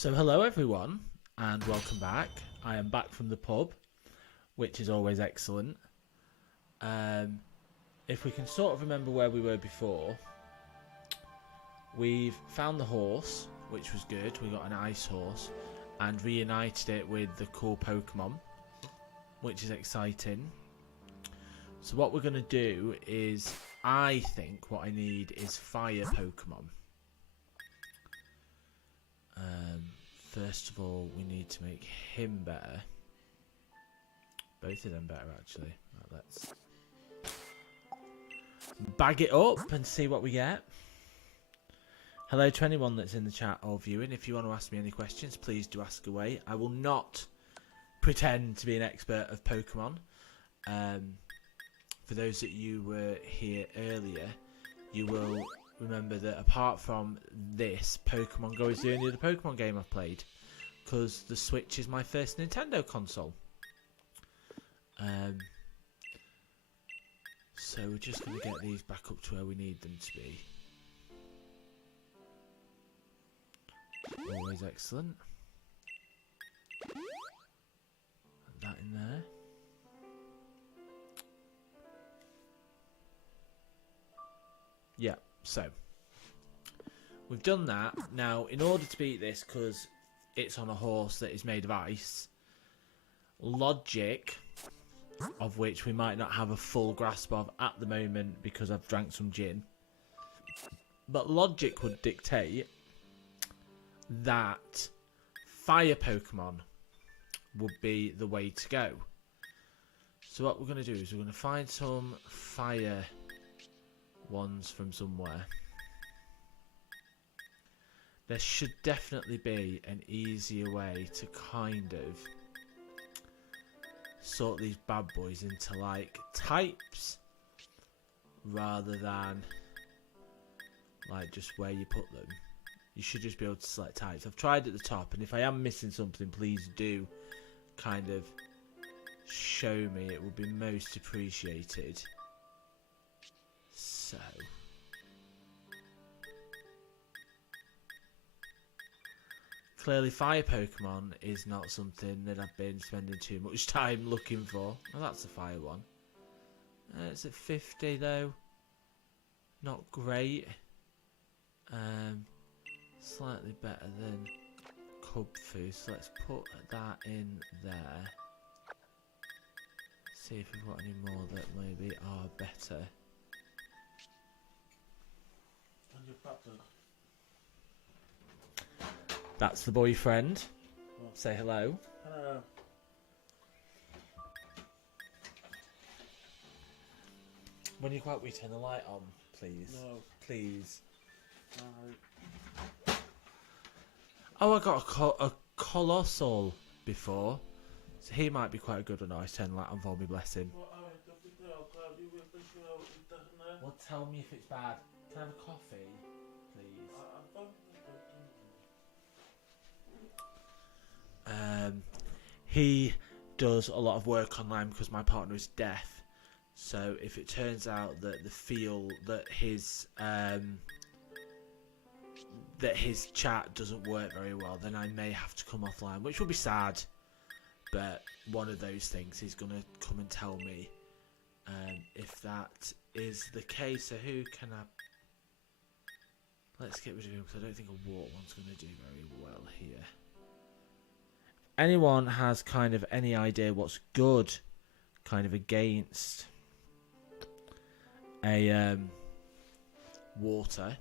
So hello everyone and welcome back. I am back from the pub, which is always excellent. If we can sort of remember where we were before, we've found the horse, which was good. We got an ice horse and reunited it with the cool Pokemon, which is exciting. So what we're going to do is, I think what I need is fire Pokemon. First of all, we need to make him better. Both of them better, actually. Right, let's bag it up and see what we get. Hello to anyone that's in the chat or viewing. If you want to ask me any questions, please do ask away. I will not pretend to be an expert of Pokemon. For those that you were here earlier, you will remember that apart from this, Pokemon Go is the only other Pokemon game I've played, because the Switch is my first Nintendo console. So we're just going to get these back up to where we need them to be. Always excellent. Put that in there. Yeah. So, we've done that. Now, in order to beat this, because it's on a horse that is made of ice, logic, of which we might not have a full grasp of at the moment because I've drank some gin, but logic would dictate that fire Pokemon would be the way to go. So what we're going to do is we're going to find some fire ones from somewhere. There should definitely be an easier way to kind of sort these bad boys into like types rather than like just where you put them. You should just be able to select types. I've tried at the top, and if I am missing something, please do kind of show me. It would be most appreciated. So, clearly fire Pokemon is not something that I've been spending too much time looking for. Oh, that's a fire one. It's at 50 though. Not great. Slightly better than Kubfu, so let's put that in there. See if we've got any more that maybe are better. That's the boyfriend. Oh. Say hello. Hello. When you go out, we turn the light on, please. No. Please. No. Oh, I got a Colossal before. So he might be quite a good one. I turn the light on for me, bless him. Well, tell me if it's bad. Can I have a coffee, please? He does a lot of work online because my partner is deaf. So if it turns out that the feel that his chat doesn't work very well, then I may have to come offline, which will be sad. But one of those things he's going to come and tell me if that is the case. So who can I... Let's get rid of him because I don't think a water one's going to do very well here. Anyone has kind of any idea what's good kind of against a water?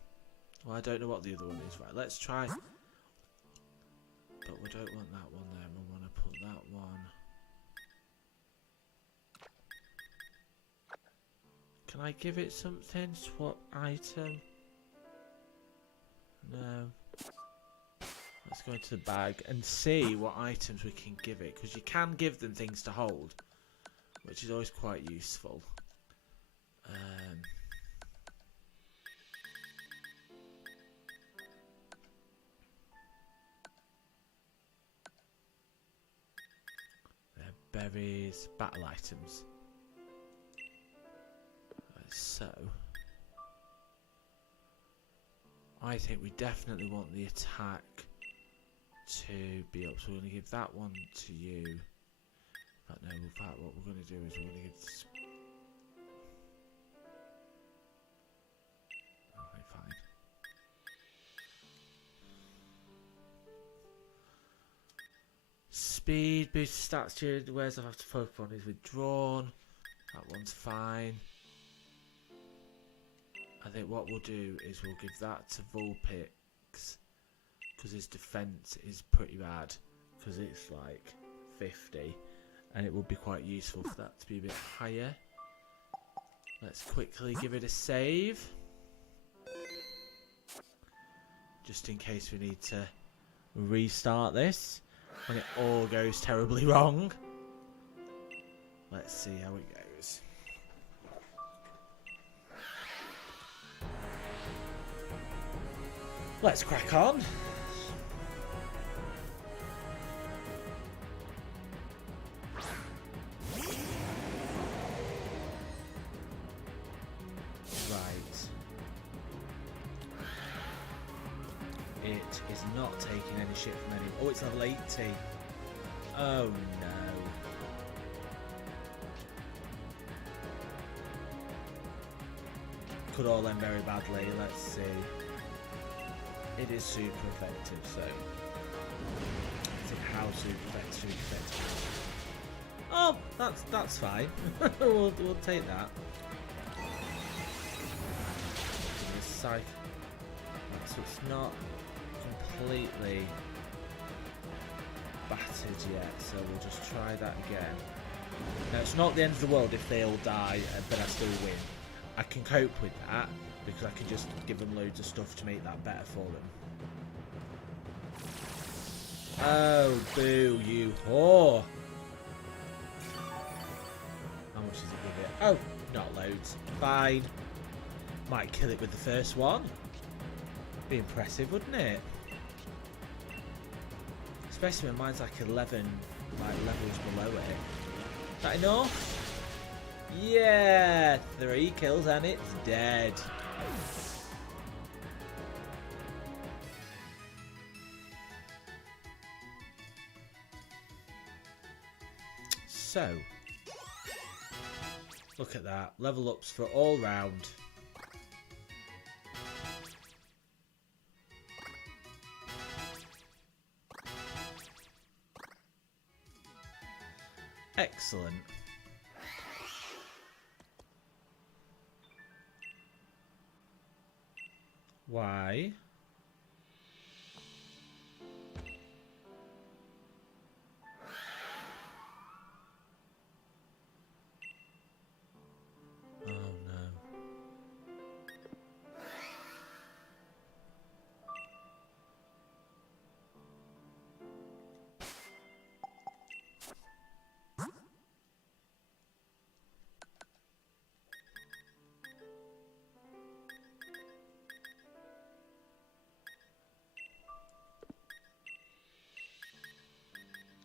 Well, I don't know what the other one is. Right, let's try. But we don't want that one there. We want to put that one. Can I give it something? Swap item? No. Let's go into the bag and see what items we can give it, because you can give them things to hold, which is always quite useful. They're berries, battle items. So, I think we definitely want the attack to be up. So we're going to give that one to you. But no, in fact, what we're going to do is we're going to give this. Okay, fine. Speed, boost stats, the wares I have to focus on is withdrawn. That one's fine. I think what we'll do is we'll give that to Vulpix because his defense is pretty bad because it's like 50 and it would be quite useful for that to be a bit higher. Let's quickly give it a save just in case we need to restart this when it all goes terribly wrong. Let's see how it goes. Let's crack on. Right. It is not taking any shit from anyone. Oh, it's level 80. Oh no. Could all end very badly. Let's see. It is super effective, so I think how super effective. Oh, that's fine. we'll take that. So it's not completely battered yet, so we'll just try that again. Now it's not the end of the world if they all die, but I still win. I can cope with that because I can just give them loads of stuff to make that better for them. Oh, boo, you whore! How much does it give it? Oh, not loads. Fine. Might kill it with the first one. Be impressive, wouldn't it? Especially when mine's like 11 levels below it. Is that enough? Yeah! 3 kills and it's dead. So, look at that. Level ups for all round. Excellent. Why? Oh no.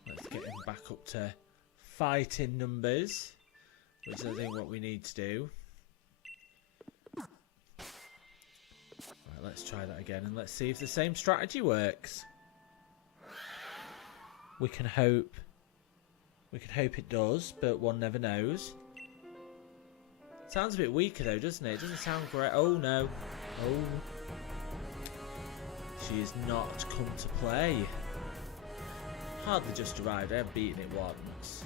Let's get him back up to fighting numbers, which is I think what we need to do. Right, let's try that again and let's see if the same strategy works. We can hope it does, but one never knows. Sounds a bit weaker though, doesn't it? It doesn't sound great. Oh no. Oh. She has not come to play. Hardly just arrived. I have beaten it once.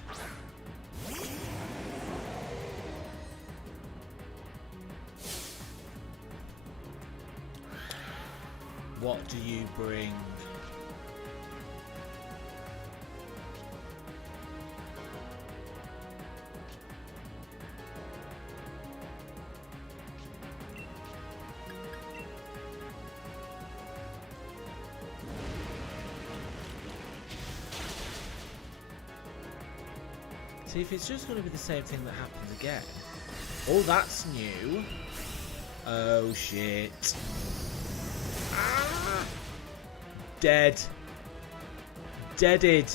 What do you bring? See if it's just going to be the same thing that happens again. Oh, that's new. Oh, shit. Ah! Dead. Deaded.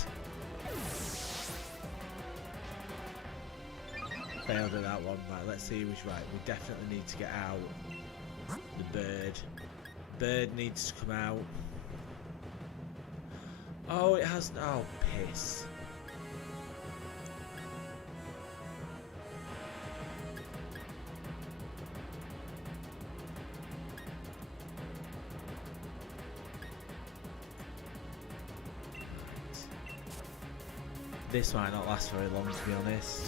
Failed at that one. Right, let's see who's right. We definitely need to get out. The bird. Bird needs to come out. Oh, it has. Oh, piss. This might not last very long, to be honest.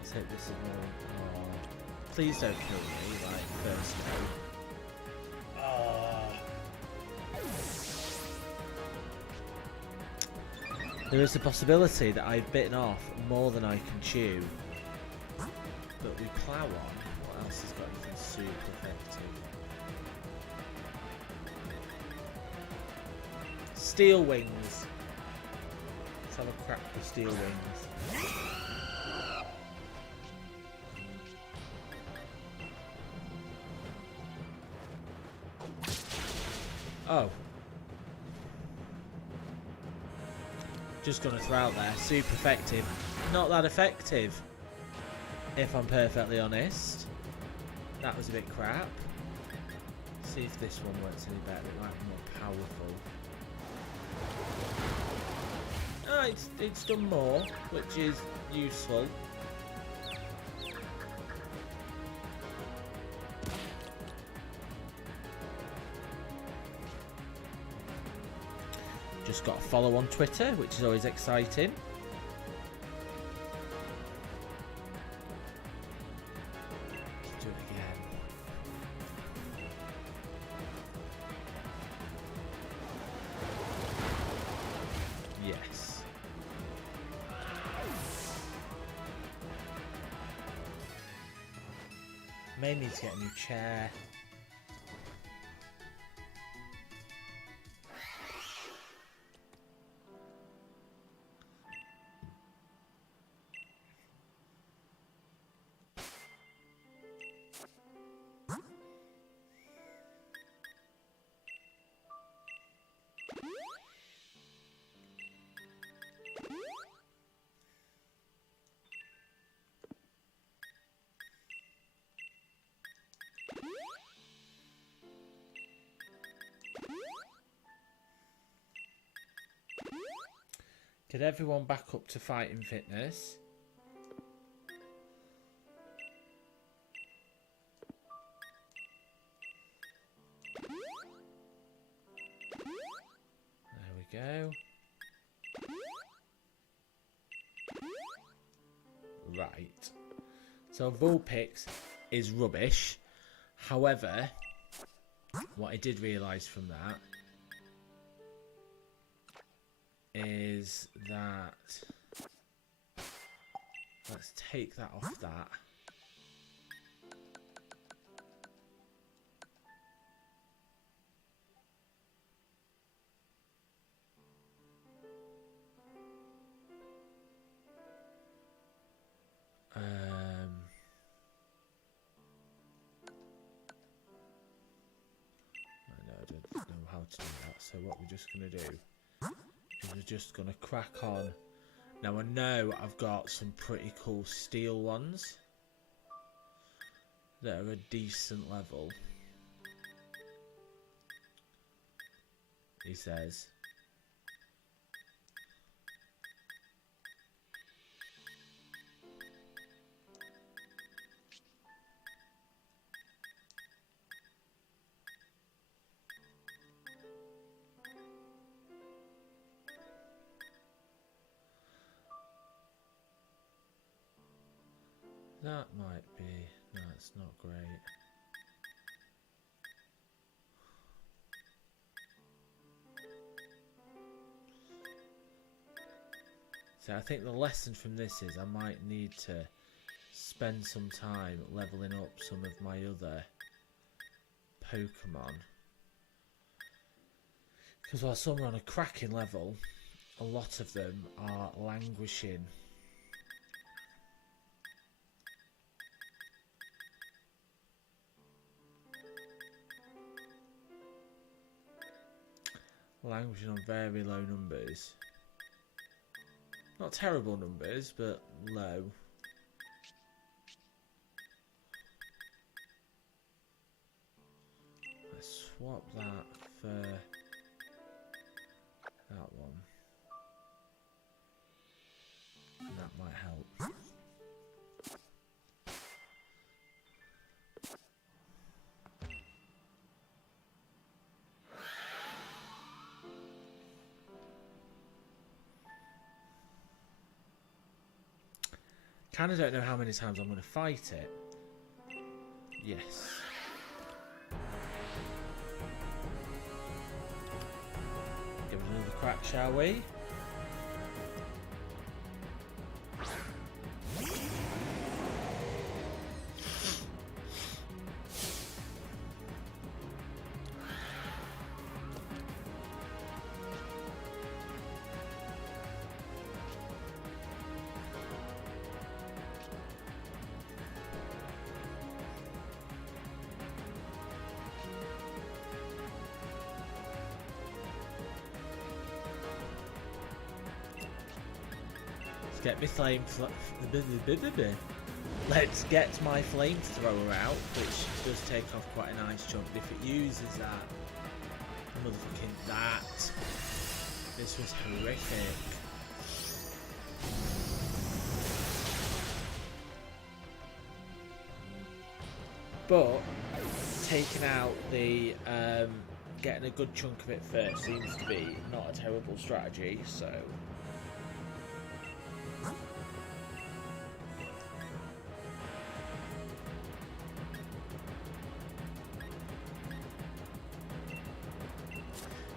Let's hope this is more. Oh. Please don't kill me, like, first go. Oh. There is a possibility that I've bitten off more than I can chew. But we plough on. What else has got anything super effective? Steel wings. Let's have a crack with steel wings. Oh. Just gonna throw out there. Super effective. Not that effective, if I'm perfectly honest. That was a bit crap. See if this one works any better. It might be more powerful. Oh, it's done more, which is useful. Just got a follow on Twitter, which is always exciting. Let's do it again. Yes. May need to get a new chair. Get everyone back up to fighting fitness. There we go. Right. So Vulpix is rubbish. However, what I did realise from that is that let's take that off that. I don't know how to do that. So what we're just gonna do is we're just gonna crack on. Now I know I've got some pretty cool steel ones that are a decent level. He says. That might be... No, it's not great. So I think the lesson from this is I might need to spend some time leveling up some of my other Pokemon. Because while some are on a cracking level, a lot of them are languishing. Languishing on very low numbers. Not terrible numbers, but low. swap that for that one. And that might help. Kinda don't know how many times I'm going to fight it. Yes. Give it another crack, shall we? Get my Let's get my flamethrower out, which does take off quite a nice chunk. If it uses that, motherfucking that, this was horrific. But taking out the getting a good chunk of it first seems to be not a terrible strategy. So.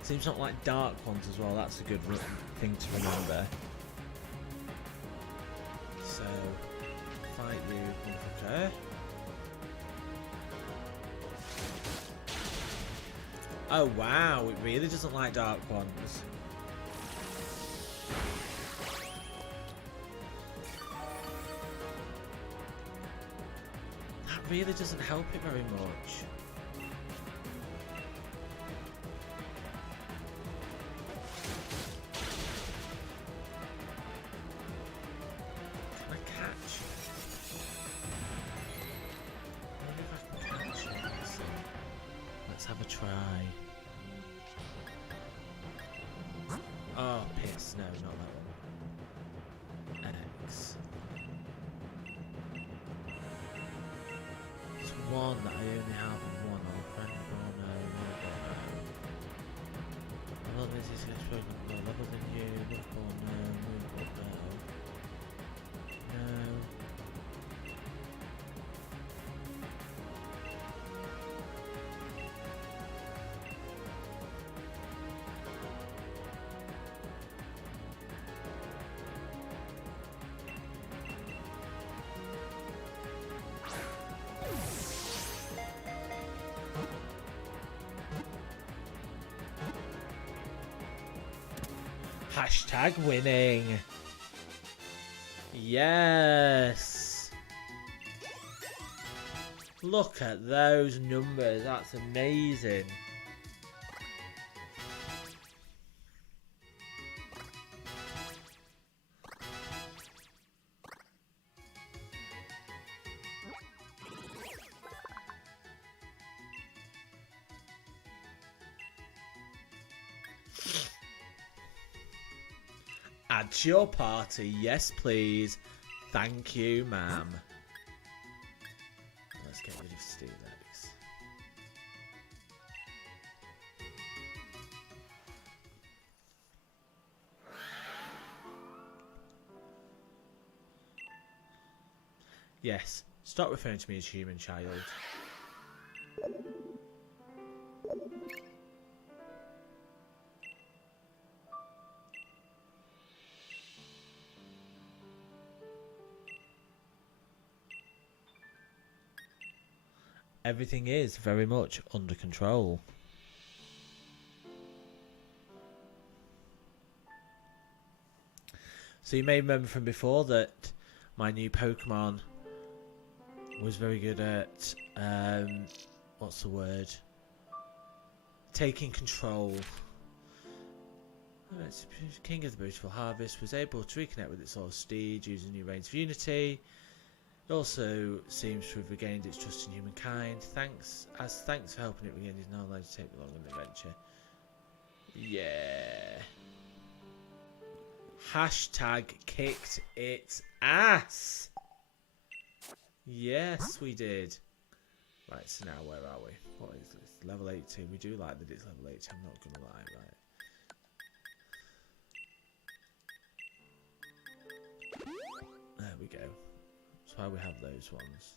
Seems not like dark ones as well, that's a good thing to remember. So, fight you, motherfucker. Oh wow, it really doesn't like dark ones. That really doesn't help it very much. Have a try. Oh, piss. No, not that one. X. There's one that I only have and one on friend. Oh no, no. Well, this is more level than you. Look, oh no, no, no. No. Hashtag winning. Yes. Look at those numbers. That's amazing. Add to your party, yes please. Thank you, ma'am. Let's get rid of Steelix. Yes, stop referring to me as human child. Everything is very much under control. So you may remember from before that my new Pokemon was very good at, what's the word? Taking control. King of the Beautiful Harvest was able to reconnect with its old steed using new Reigns of Unity. It also seems to have regained its trust in humankind. Thanks for helping it regain. It is now allowed to take along on the adventure. Yeah. Hashtag kicked its ass. Yes, we did. Right, so now where are we? What is this? Level 82. We do like that it's level 82. I'm not gonna lie, right? There we go. That's why we have those ones.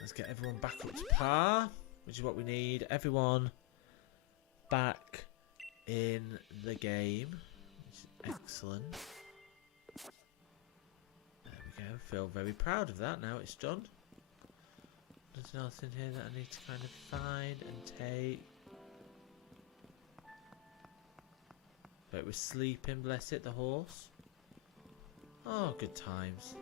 Let's get everyone back up to par, which is what we need. Everyone back in the game, which is excellent. There we go. Feel very proud of that now it's done. There's nothing here that I need to kind of find and take. But we're sleeping, bless it, the horse. Oh, good times.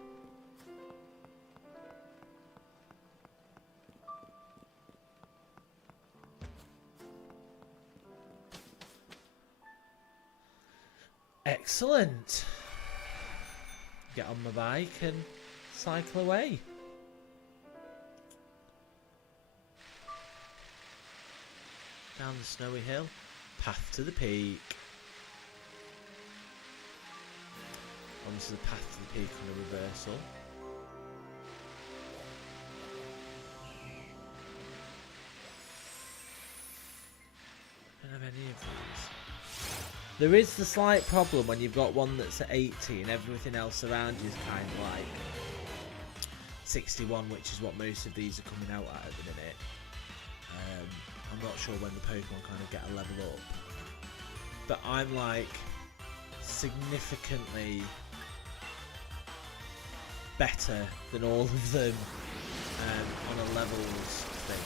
Excellent. Get on my bike and cycle away. Down the snowy hill, path to the peak. And this is the path to the peak on the reversal. I don't have any of these. There is the slight problem when you've got one that's at 80 and everything else around you is kind of like 61, which is what most of these are coming out at the minute. I'm not sure when the Pokemon kind of get a level up, but I'm like significantly better than all of them on a levels thing.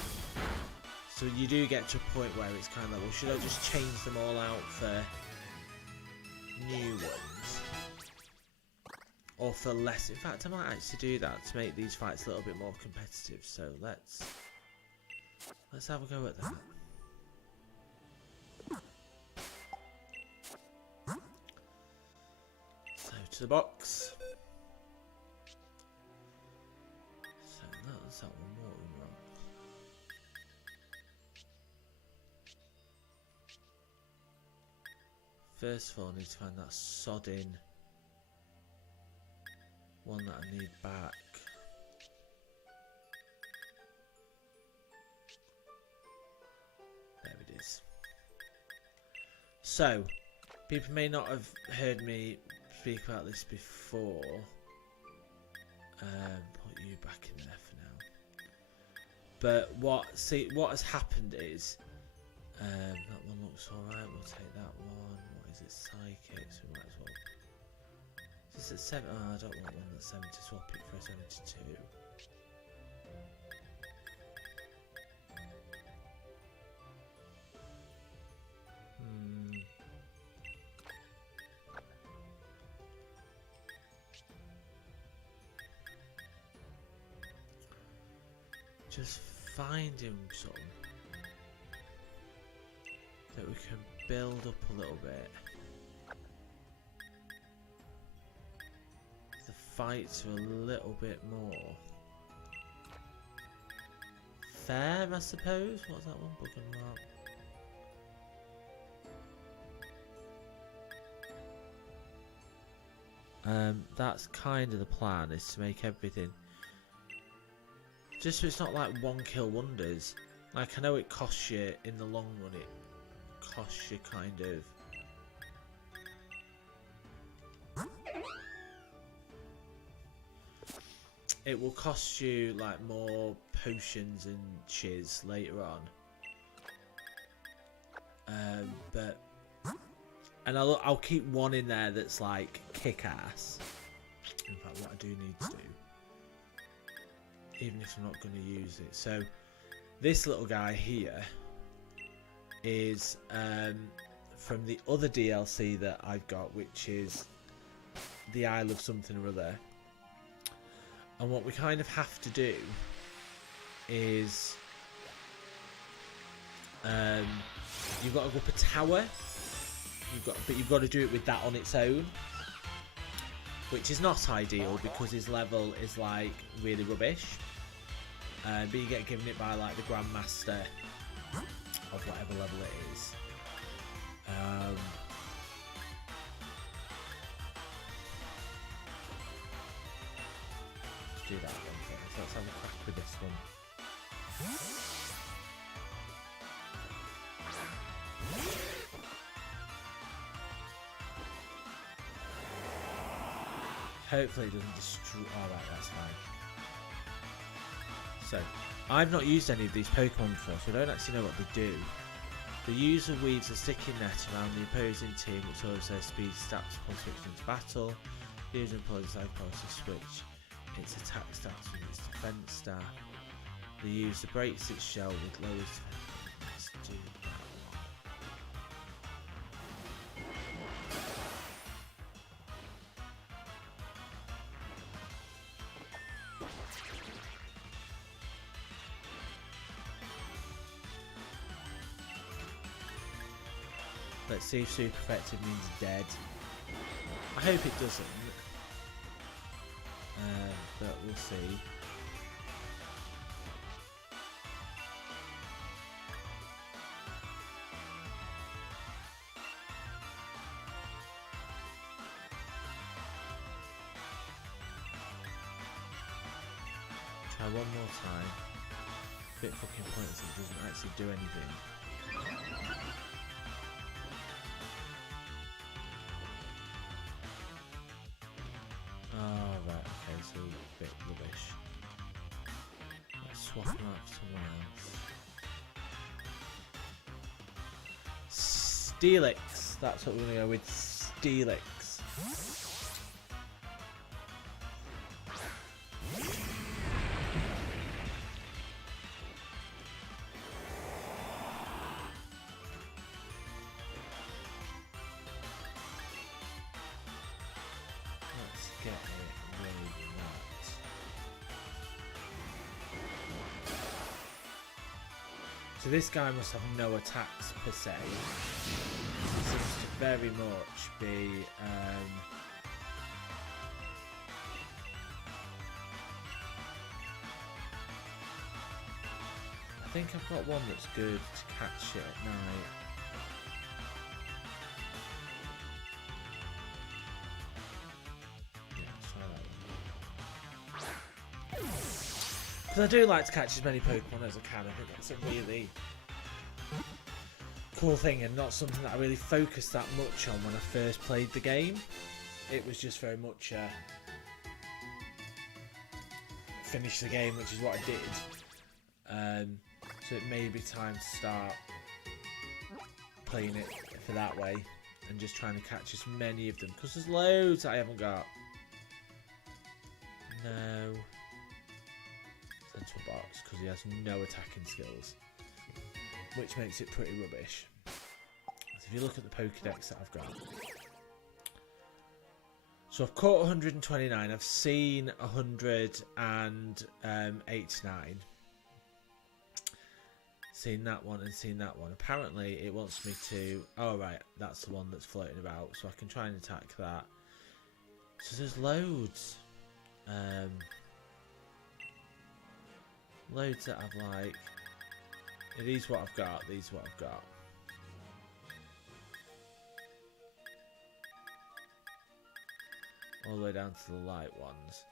So you do get to a point where it's kind of like, well, should I just change them all out for new ones? Or for less? In fact, I might actually do that to make these fights a little bit more competitive. So let's have a go at that. So to the box. So that's that one. What we want. First of all, I need to find that sodding one that I need back. There it is. So, people may not have heard me speak about this before. Put you back in there for now. But what has happened is that one looks alright. We'll take that one. What is it? Psychic. So we might as well. Is this at 7? Oh, I don't want one that's 70. Swap it for a 72. Just find him something that we can build up a little bit. The fights are a little bit more fair, I suppose. What's that one? Book and Mark. That's kind of the plan, is to make everything just so it's not like one kill wonders. Like, I know it costs you in the long run, it costs you kind of, it will cost you like more potions and shiz later on. And I'll keep one in there that's like kick ass. In fact, what I do need to do, even if I'm not going to use it. So this little guy here is from the other DLC that I've got, which is the Isle of something or other. And what we kind of have to do is You've got to go up a tower. But you've got to do it with that on its own, which is not ideal because his level is like really rubbish. But you get given it by like the Grandmaster of whatever level it is. Let's do that one first. Let's have a crack with this one. Hopefully it doesn't destroy... Alright, that's fine. So, I've not used any of these Pokemon before, so I don't actually know what they do. The user weaves a sticky net around the opposing team, which lowers their speed stats upon switching into battle. The user employs a Psychopulse to switch its attack stats with its defense star. The user breaks its shell with lowest defense. Let's do that one. Let's see if super effective means dead. I hope it doesn't. But we'll see. Try one more time. Bit fucking pointless, it doesn't actually do anything. Oh, right, okay, so a bit rubbish. Let's swap them out somewhere else. Steelix, that's what we're going to go with. Steelix. Get it with that. So this guy must have no attacks per se. He seems to very much be I think I've got one that's good to catch it at night. I do like to catch as many Pokemon as I can. I think that's a really cool thing and not something that I really focused that much on when I first played the game. It was just very much finish the game, which is what I did. So it may be time to start playing it for that way and just trying to catch as many of them because there's loads that I haven't got. No. Central box because he has no attacking skills, which makes it pretty rubbish. So if you look at the Pokédex that I've got, so I've caught 129, I've seen 189, seen that one and seen that one. Apparently it wants me to, oh right, that's the one that's floating about, so I can try and attack that. So there's loads. Loads that I've like. Yeah, these what I've got. These what I've got. All the way down to the light ones,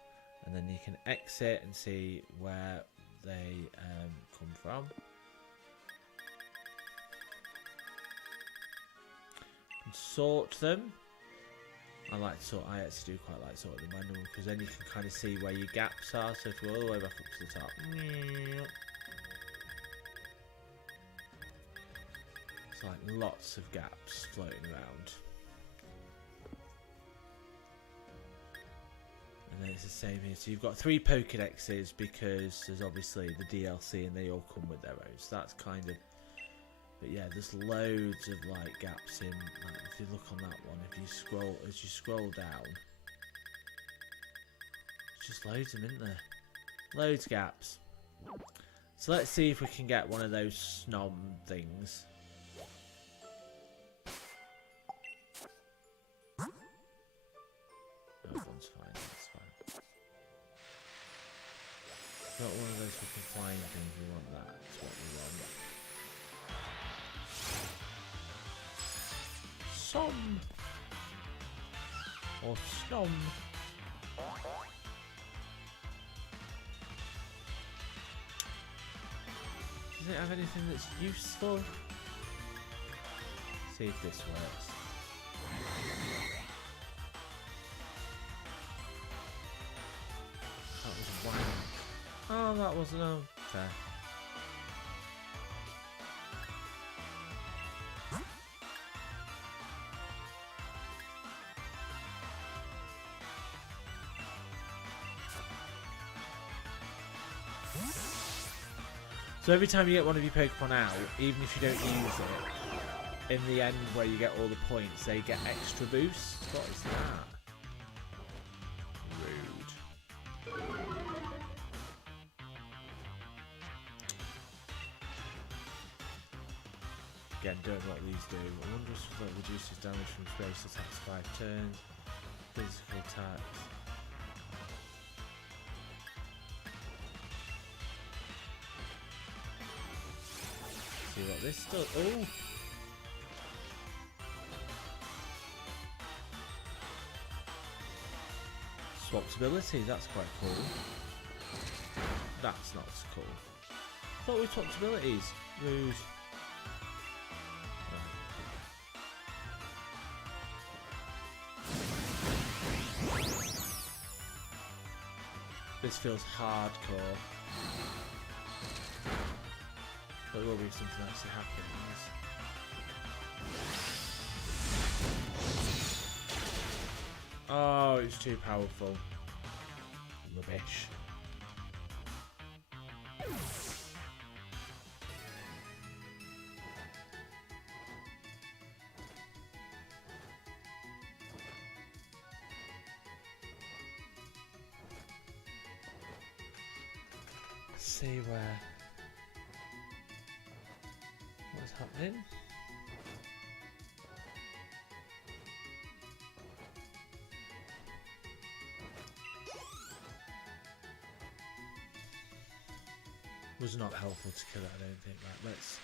and then you can exit and see where they come from. And sort them. I actually do quite like sorting them manually because then you can kind of see where your gaps are. So if we're all the way back up to the top, it's like lots of gaps floating around. And then it's the same here. So you've got 3 Pokédexes because there's obviously the DLC and they all come with their own. So that's kind of. But yeah, there's loads of like gaps in. Like, if you look on that one, if you scroll, as you scroll down, there's just loads of them, isn't there? Loads of gaps. So let's see if we can get one of those snom things. That one's fine, that's fine. Got one of those fucking flying things, we want that. That's what we want. Som! Or snom. Does it have anything that's useful? See if this works. That was one. Oh, that wasn't fair. So every time you get one of your Pokemon out, even if you don't use it, in the end where you get all the points, they get extra boosts. What is that? Rude. Again, don't know what these do. I wonder if that reduces damage from space attacks 5 turns. Physical attacks. See what this does. Oh! Swapped ability, that's quite cool. That's not so cool. I thought we swapped abilities. Rude. This feels hardcore. But there will be something actually happens. Oh, it's too powerful. Rubbish. Let's see what's happening. Was not helpful to kill it, I don't think. Right, let's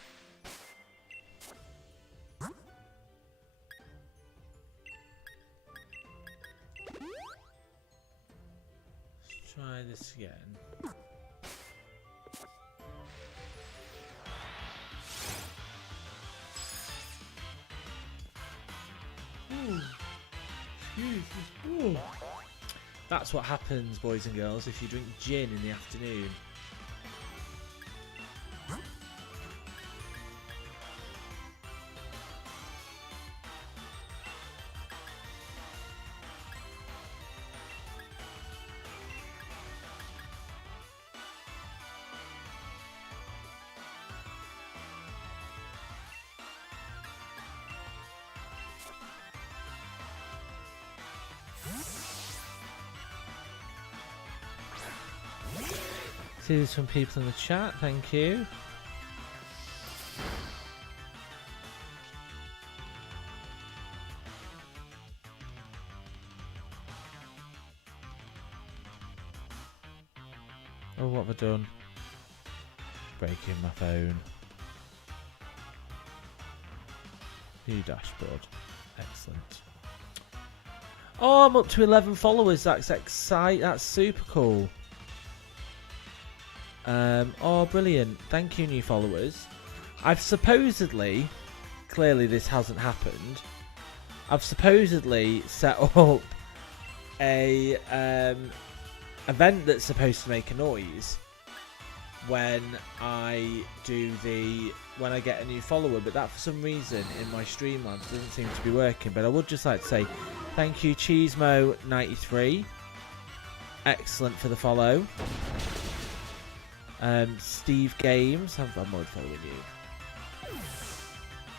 try this again. Ooh. Excuse me. Ooh. That's what happens, boys and girls, if you drink gin in the afternoon. See, there's some people in the chat, thank you. Oh, what have I done? Breaking my phone. New dashboard. Excellent. Oh, I'm up to 11 followers. That's exciting. That's super cool. Oh, brilliant. Thank you, new followers. I've supposedly, clearly this hasn't happened, I've supposedly set up a event that's supposed to make a noise when I when I get a new follower, but that for some reason in my Streamlabs doesn't seem to be working. But I would just like to say thank you, Cheesemo93. Excellent for the follow. Steve Games, I'm already following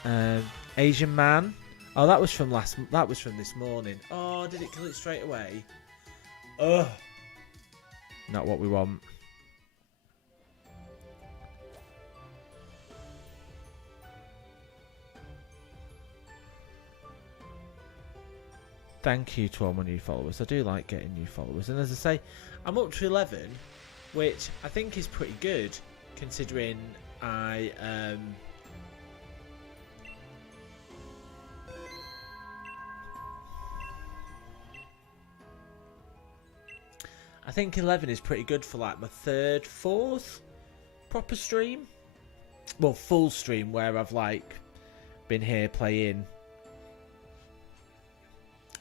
you. Asian Man. Oh, that was from this morning. Oh, did it kill it straight away? Ugh. Not what we want. thank you to all my new followers. I do like getting new followers. And as I say, I'm up to 11, which I think is pretty good, considering I think 11 is pretty good for like my third, fourth proper stream. Well, full stream where I've like been here playing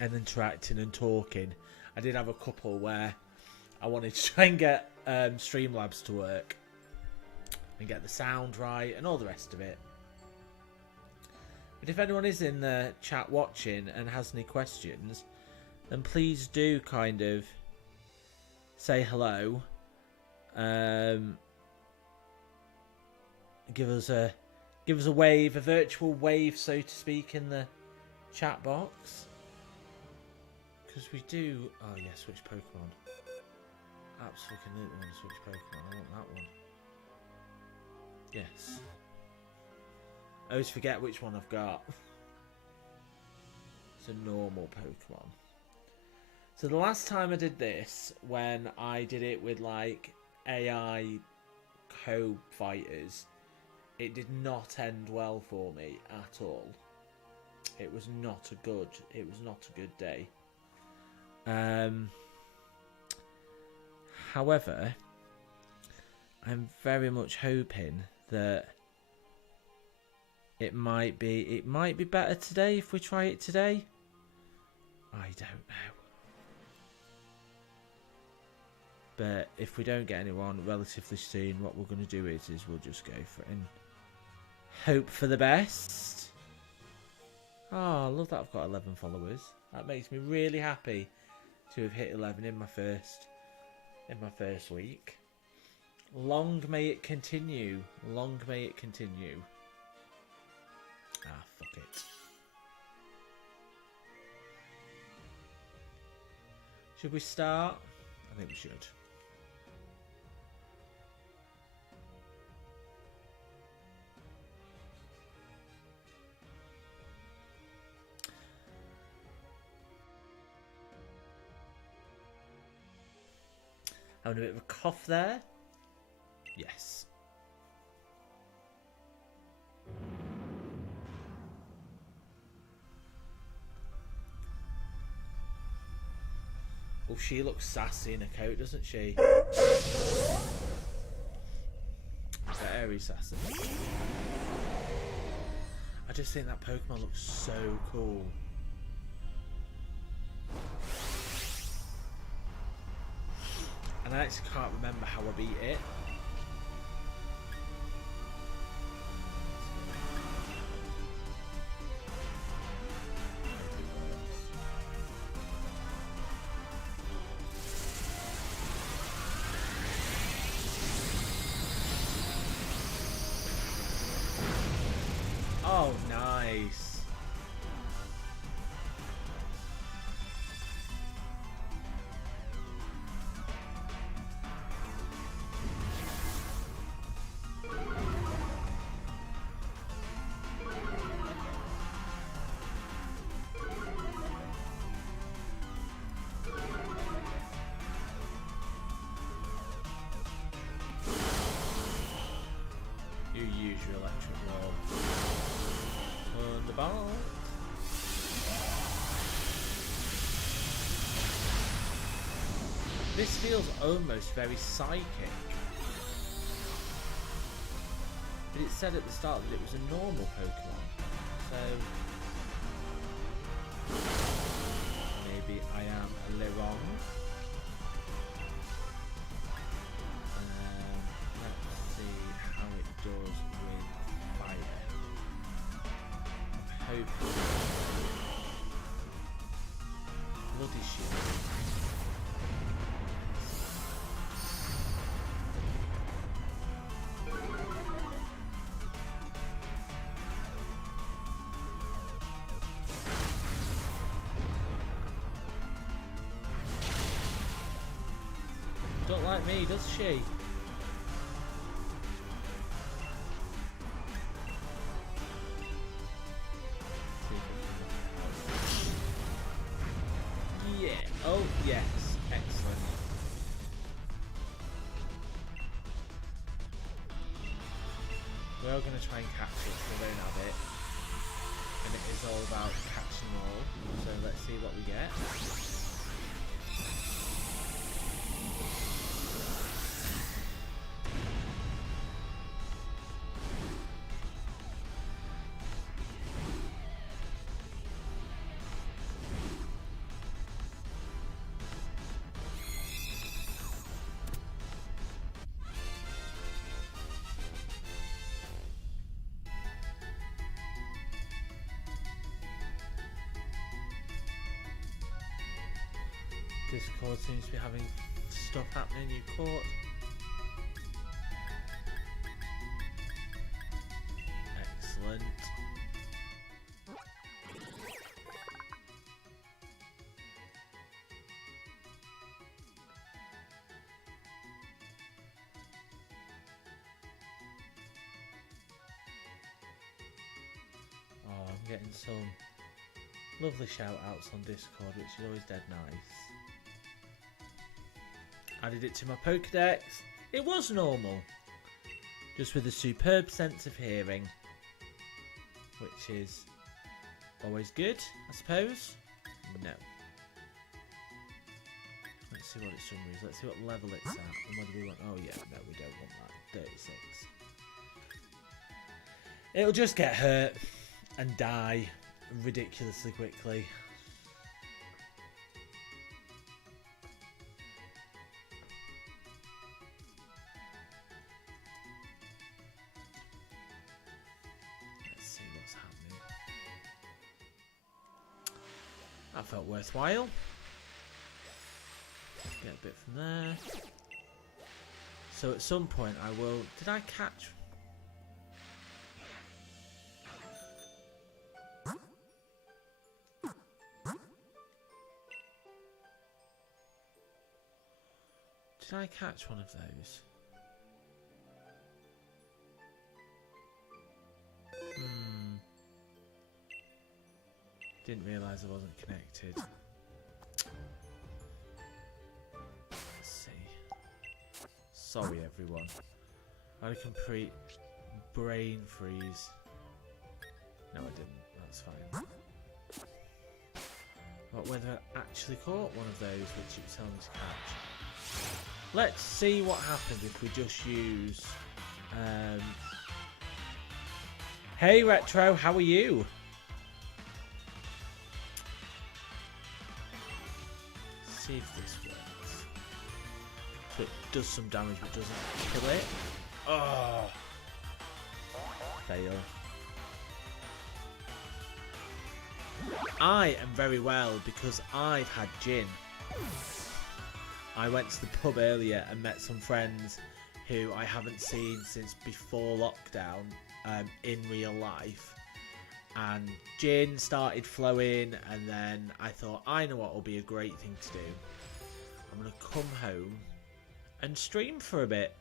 and interacting and talking. I did have a couple where I wanted to try and get Streamlabs to work and get the sound right and all the rest of it. But if anyone is in the chat watching and has any questions, then please do kind of say hello. Give us a wave, a virtual wave, so to speak, in the chat box. Because we do... Oh, yeah, switch Pokemon. Absolutely want to switch Pokemon. I want that one. Yes. I always forget which one I've got. It's a normal Pokemon. So the last time I did this, when I did it with, like, AI co-fighters, it did not end well for me at all. It was not a good day. However, I'm very much hoping that it might be better today if we try it today. I don't know. But if we don't get anyone relatively soon, what we're going to do is we'll just go for it and hope for the best. Oh, I love that I've got 11 followers. That makes me really happy to have hit 11 in my first week. Long may it continue. Long may it continue. Ah, fuck it. Should we start? I think we should. Having a bit of a cough there. Yes. Oh, she looks sassy in a coat, doesn't she? Very sassy. I just think that Pokemon looks so cool. And I actually can't remember how I beat it. Oh, nice. You use your electric roll. Thunderbolt. This feels almost very psychic. But it said at the start that it was a normal Pokemon. So maybe I am a little wrong. Let's see how it does with fire. I'm hoping. Bloody shield. Don't like me, does she? Yes, excellent. We're going to try and catch it, so they don't have it. And it is all about catching all. So let's see what we get. Discord seems to be having stuff happening. You caught. Excellent. Oh, I'm getting some lovely shout outs on Discord, which is always dead nice. Added it to my Pokedex. It was normal, just with a superb sense of hearing, which is always good, I suppose. No. Let's see what its summary is. Let's see what level it's at. And what do we want? Oh yeah, no, we don't want that. 36. It'll just get hurt and die ridiculously quickly. That felt worthwhile. Get a bit from there. So at some point I will... Did I catch... Did I catch one of those? Didn't realise I wasn't connected. Let's see. Sorry everyone. I had a complete brain freeze. No I didn't, that's fine. But whether I actually caught one of those which it was telling me to catch. Let's see what happens if we just use... Hey Retro, how are you? See if this works. So it does some damage but doesn't kill it. Oh! Fail. I am very well because I've had gin. I went to the pub earlier and met some friends who I haven't seen since before lockdown in real life. And gin started flowing, and then I thought, I know what will be a great thing to do. I'm going to come home and stream for a bit.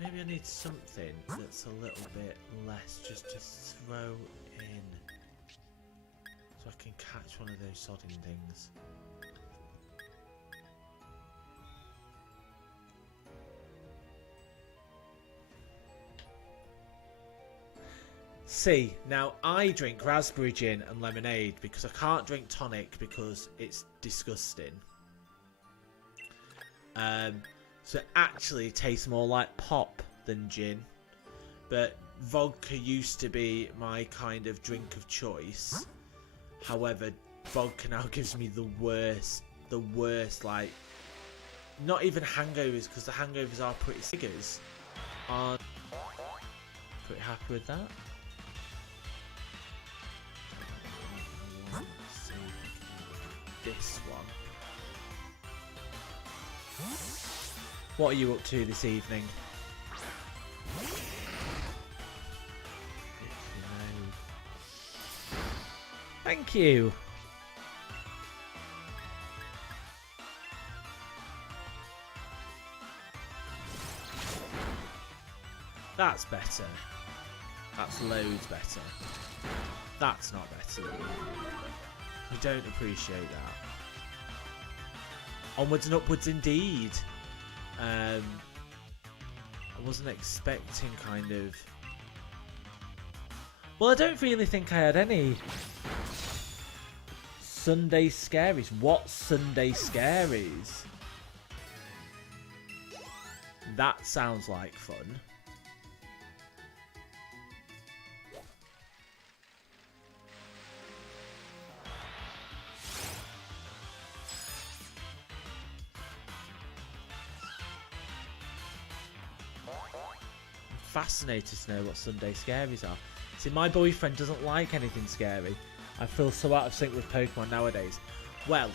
Maybe I need something that's a little bit less just to throw in. So I can catch one of those sodding things. See, now I drink raspberry gin and lemonade because I can't drink tonic because it's disgusting. So it actually tastes more like pop than gin. But vodka used to be my kind of drink of choice. However, vodka now gives me the worst, like, not even hangovers, because the hangovers are pretty figures. Are pretty happy with that. This one. What are you up to this evening? Thank you. That's better. That's loads better. That's not better. We don't appreciate that. Onwards and upwards indeed. I wasn't expecting kind of... Well, I don't really think I had any Sunday Scaries. What Sunday Scaries? That sounds like fun. Fascinated to know what Sunday Scaries are. See, my boyfriend doesn't like anything scary. I feel so out of sync with Pokemon nowadays. Well,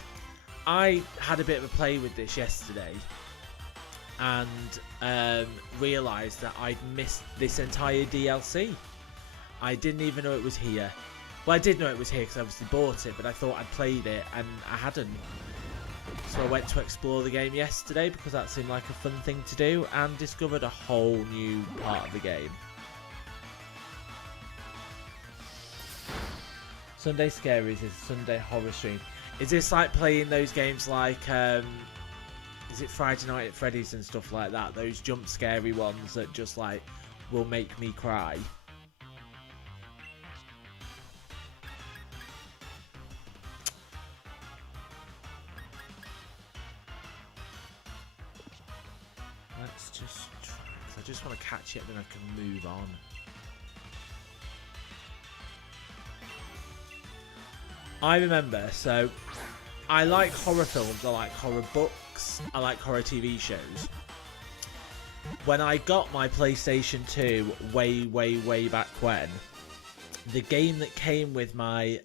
I had a bit of a play with this yesterday and realised that I'd missed this entire DLC. I didn't even know it was here. Well, I did know it was here because I obviously bought it, but I thought I'd played it and I hadn't. So I went to explore the game yesterday because that seemed like a fun thing to do and discovered a whole new part of the game. Sunday Scaries is a Sunday horror stream. Is this like playing those games like, is it Friday Night at Freddy's and stuff like that? Those jump scary ones that just like will make me cry. Let's just try, 'cause I just want to catch it, then I can move on. I remember, so I like horror films, I like horror books, I like horror TV shows. When I got my PlayStation 2 way back when, the game that came with my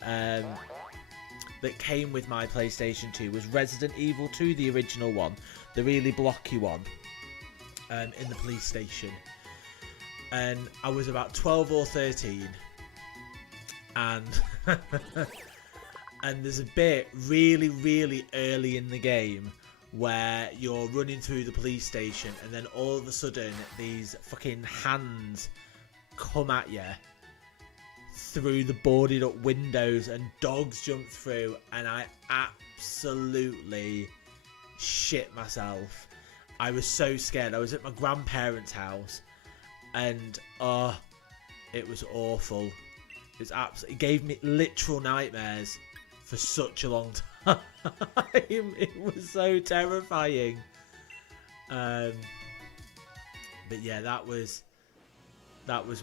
PlayStation 2 was Resident Evil 2, the original one, the really blocky one, in the police station. And I was about 12 or 13, and and there's a bit really early in the game where you're running through the police station and then all of a sudden these fucking hands come at you through the boarded up windows and dogs jump through, and I absolutely shit myself. I was so scared. I was at my grandparents' house and it was awful. It gave me literal nightmares for such a long time. It was so terrifying. But yeah, that was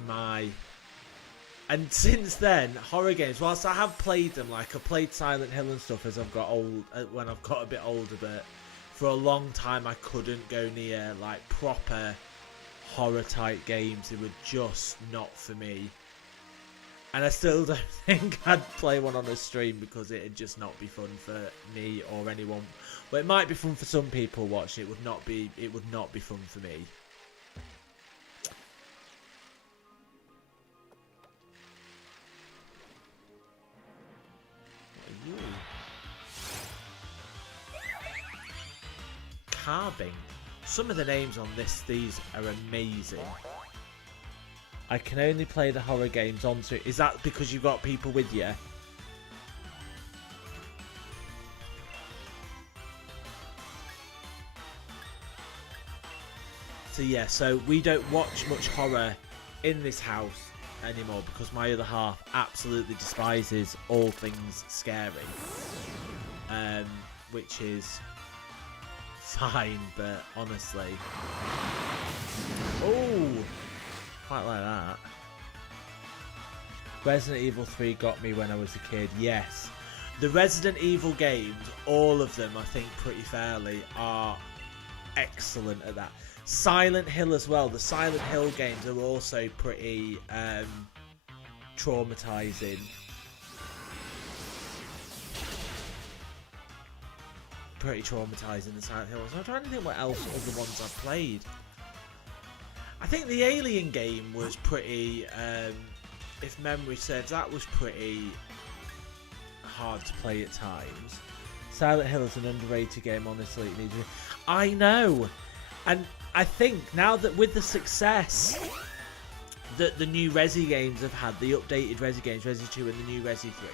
my... And since then, horror games, whilst I have played them, like I played Silent Hill and stuff as I've got old, when I've got a bit older, but for a long time I couldn't go near like proper horror type games. They were just not for me. And I still don't think I'd play one on a stream because it'd just not be fun for me or anyone. Well, it might be fun for some people watching. It would not be fun for me. What are you? Carving. Some of the names on these are amazing. I can only play the horror games onto it. Is that because you've got people with you? So yeah, so we don't watch much horror in this house anymore because my other half absolutely despises all things scary. Which is fine, but honestly... Oh! Quite like that. Resident Evil 3 got me when I was a kid, yes. The Resident Evil games, all of them, I think pretty fairly, are excellent at that. Silent Hill as well. The Silent Hill games are also pretty traumatizing. Pretty traumatizing, the Silent Hill. So I'm trying to think what else other ones I've played. I think the Alien game was pretty, if memory serves, that was pretty hard to play at times. Silent Hill is an underrated game, honestly. It needs... I know! And I think now that with the success that the new Resi games have had, the updated Resi games, Resi 2 and the new Resi 3,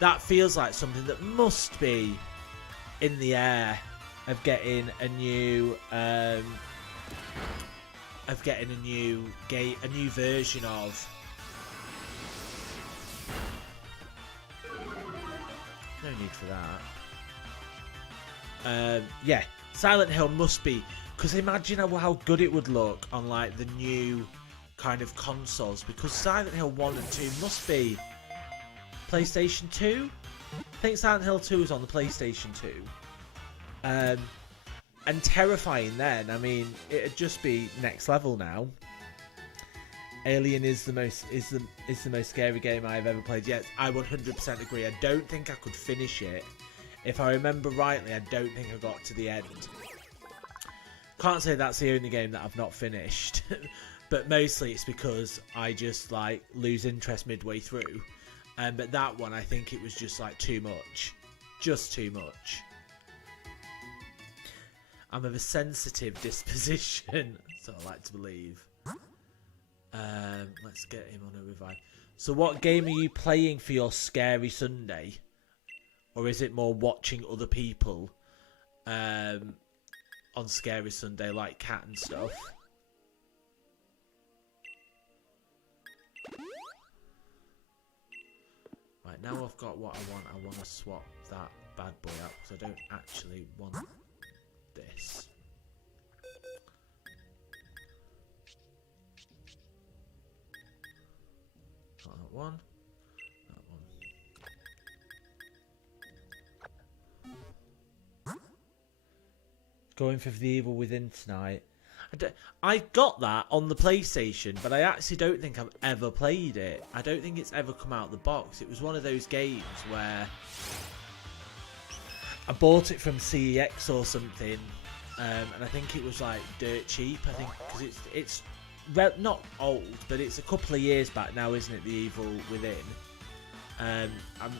that feels like something that must be in the air of getting a new a new version of. No need for that. Yeah, Silent Hill must be, because imagine how good it would look on like the new kind of consoles, because Silent Hill 1 and 2 must be PlayStation 2. I think Silent Hill 2 is on the PlayStation 2. And terrifying then. I mean, it'd just be next level now. Alien is the most scary game I've ever played. Yes, I 100% agree. I don't think I could finish it. If I remember rightly, I don't think I got to the end. Can't say that's the only game that I've not finished. But mostly it's because I just like lose interest midway through. But that one, I think it was just like too much. Just too much. I'm of a sensitive disposition, so I like to believe. Let's get him on a revive. So what game are you playing for your Scary Sunday? Or is it more watching other people on Scary Sunday, like Cat and stuff? Right, now I've got what I want. I want to swap that bad boy out because I don't actually want this. Not that one. That one. Going for the Evil Within tonight. I got that on the PlayStation, but I actually don't think I've ever played it. I don't think it's ever come out of the box. It was one of those games where I bought it from CEX or something, and I think it was like dirt cheap. I think because it's not old, but it's a couple of years back now, isn't it? The Evil Within, and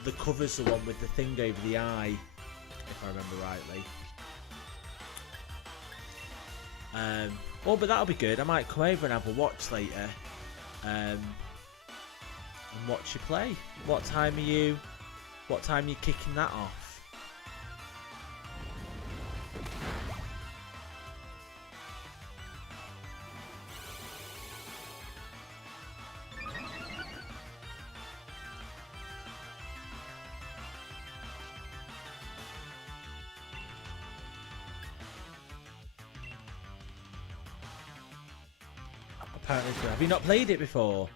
the cover's the one with the thing over the eye, if I remember rightly. Well, but that'll be good. I might come over and have a watch later, and watch you play. What time are you kicking that off? Apparently, so. Have you not played it before?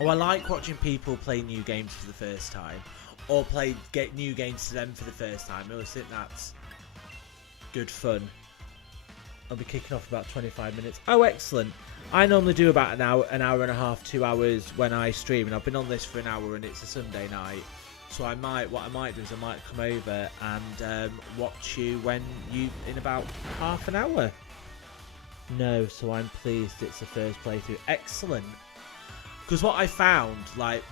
Oh, I like watching people play new games for the first time, or get new games to them for the first time. I always think that's good fun. I'll be kicking off about 25 minutes. Oh, excellent! I normally do about an hour and a half, 2 hours when I stream, and I've been on this for an hour, and it's a Sunday night. So what I might do is I might come over and watch you in about half an hour. No, so I'm pleased it's the first playthrough. Excellent. Because what I found, like,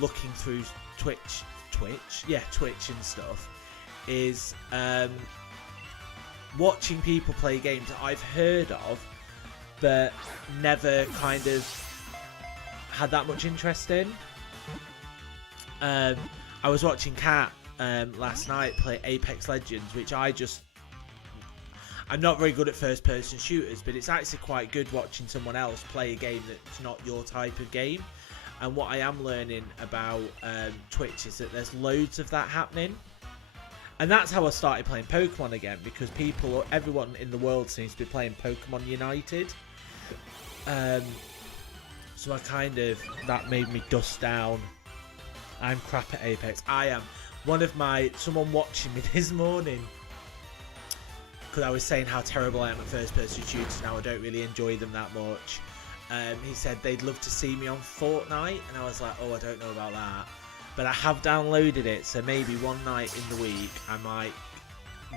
looking through Twitch and stuff, is watching people play games that I've heard of, but never kind of had that much interest in. I was watching Kat last night play Apex Legends, which I'm not very good at first person shooters, but it's actually quite good watching someone else play a game that's not your type of game. And what I am learning about Twitch is that there's loads of that happening. And that's how I started playing Pokemon again, because everyone in the world seems to be playing Pokemon United. So that made me dust down. I'm crap at Apex. I am. Someone watching me this morning, because I was saying how terrible I am at first person shooters now, I don't really enjoy them that much. He said they'd love to see me on Fortnite, and I was like, oh, I don't know about that. But I have downloaded it, so maybe one night in the week I might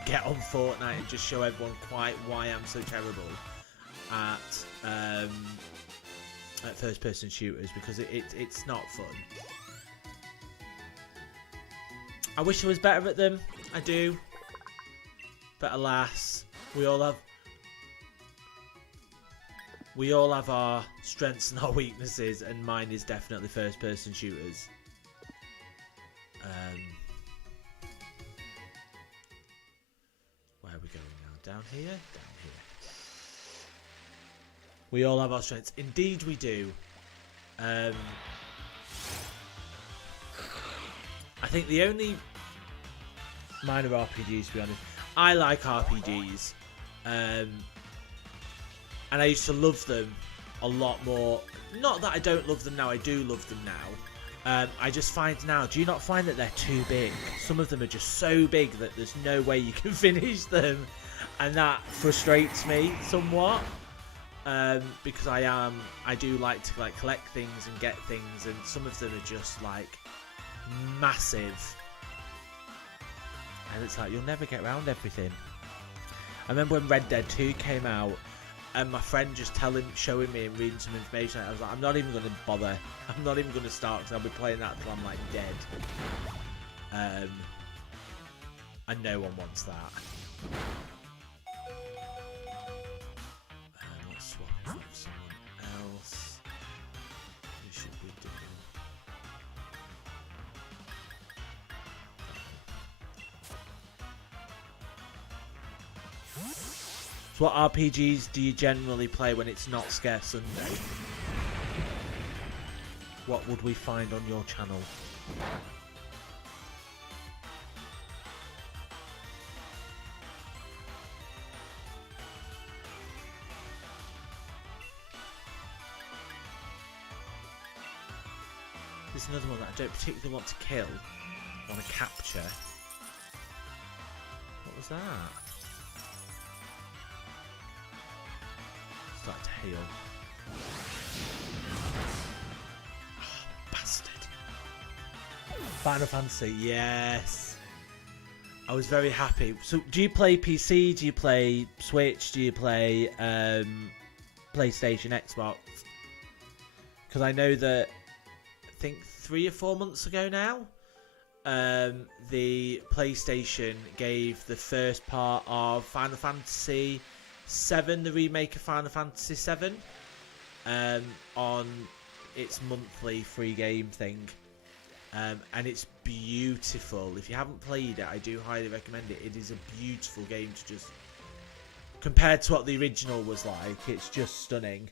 get on Fortnite and just show everyone quite why I'm so terrible at first person shooters, because it's not fun. I wish I was better at them. I do. But alas, We all have our strengths and our weaknesses, and mine is definitely first-person shooters. Where are we going now? Down here? Down here. We all have our strengths. Indeed we do. I think the only minor RPGs, to be honest, I like RPGs. And I used to love them a lot more. Not that I don't love them now, I do love them now. I just find now, do you not find that they're too big? Some of them are just so big that there's no way you can finish them. And that frustrates me somewhat. Because I do like to like collect things and get things, and some of them are just like massive. And it's like, you'll never get around everything. I remember when Red Dead 2 came out, and my friend just showing me and reading some information. I was like, I'm not even going to bother. I'm not even going to start, because I'll be playing that till I'm like dead. And no one wants that. Let's swap it with someone else. Who should we do? So what RPGs do you generally play when it's not Scare Sunday? What would we find on your channel? There's another one that I don't particularly want to kill. I want to capture. What was that? Start to heal. Oh, bastard. Final Fantasy, yes. I was very happy. So, do you play PC? Do you play Switch? Do you play PlayStation, Xbox? Because I know that, I think 3 or 4 months ago now, the PlayStation gave the first part of Final Fantasy 7, the remake of Final Fantasy 7, on its monthly free game thing, and it's beautiful. If you haven't played it, I do highly recommend it. It is a beautiful game to just, compared to what the original was like, it's just stunning.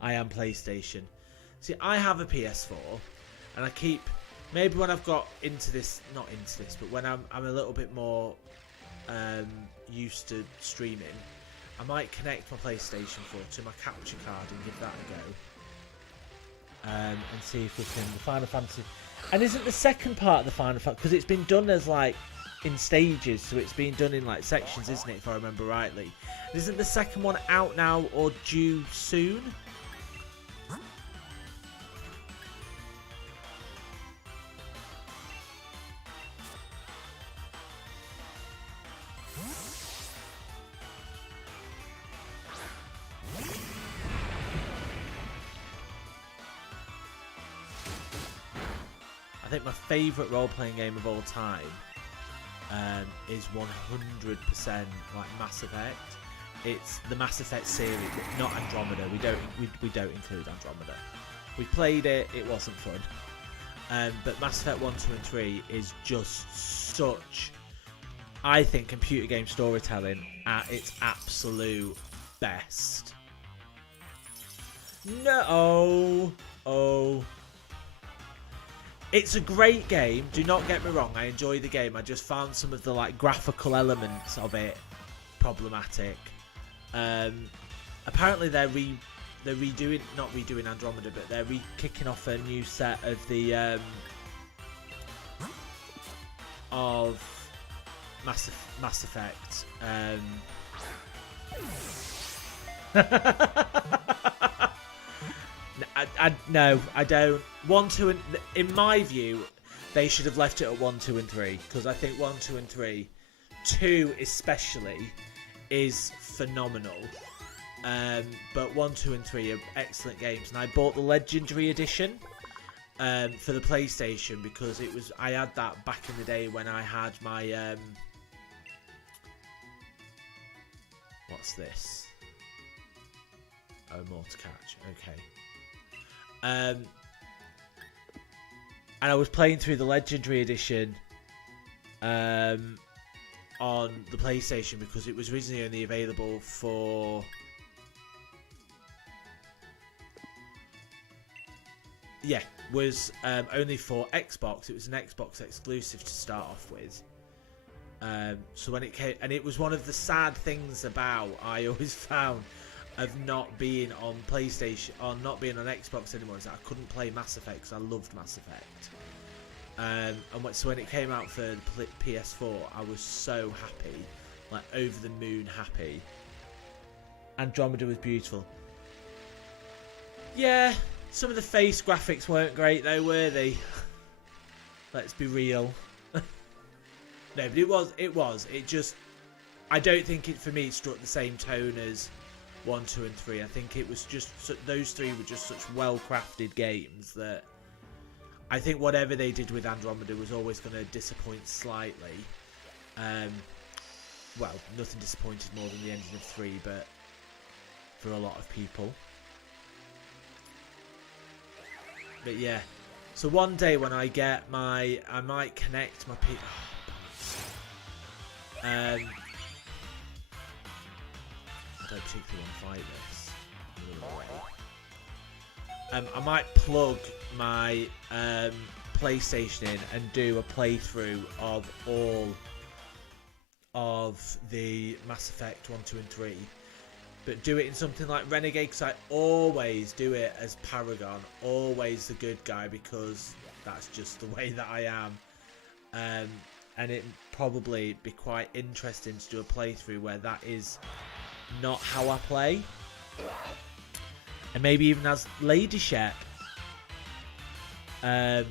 I am PlayStation. See, I have a PS4, and I keep, maybe when I've got into this, not into this, but when I'm a little bit more used to streaming, I might connect my PlayStation 4 to my capture card and give that a go. And see if we can, the Final Fantasy. And isn't the second part of the Final Fantasy, because it's been done as like in stages, so it's been done in like sections, isn't it, if I remember rightly? And isn't the second one out now or due soon? I think my favourite role-playing game of all time is 100% like Mass Effect. It's the Mass Effect series, not Andromeda. We don't include Andromeda. We played it; it wasn't fun. But Mass Effect 1, 2, and 3 is just such, I think, computer game storytelling at its absolute best. No, oh. It's a great game, do not get me wrong, I enjoy the game. I just found some of the like graphical elements of it problematic. Apparently they're redoing, not redoing Andromeda, but they're kicking off a new set of the of Mass Effect. No, I don't. 1, 2, and in my view, they should have left it at 1, 2, and 3, because I think 1, 2, and 3, 2 especially, is phenomenal. But 1, 2, and 3 are excellent games, and I bought the Legendary Edition for the PlayStation because it was, I had that back in the day when I had my what's this? Oh, more to catch. Okay. And I was playing through the Legendary Edition on the PlayStation because it was originally only available for... Yeah, was only for Xbox. It was an Xbox exclusive to start off with. So when it came... And it was one of the sad things about, I always found, of not being on PlayStation, or not being on Xbox anymore, is that I couldn't play Mass Effect because I loved Mass Effect. So when it came out for the PS4, I was so happy, like over the moon happy. Andromeda was beautiful. Yeah, some of the face graphics weren't great though, were they? Let's be real. No, but it was. It just, I don't think it, for me, it struck the same tone as 1, 2 and 3. I think it was just, those three were just such well-crafted games that I think whatever they did with Andromeda was always going to disappoint slightly. Well, nothing disappointed more than the ending of 3, but for a lot of people. But yeah, so one day when I get my, I might connect my I don't particularly want to fight this. I might plug my PlayStation in and do a playthrough of all of the Mass Effect 1, 2 and 3. But do it in something like Renegade, because I always do it as Paragon. Always the good guy, because that's just the way that I am. And it'd probably be quite interesting to do a playthrough where that is not how I play. And maybe even as Lady Shep. I've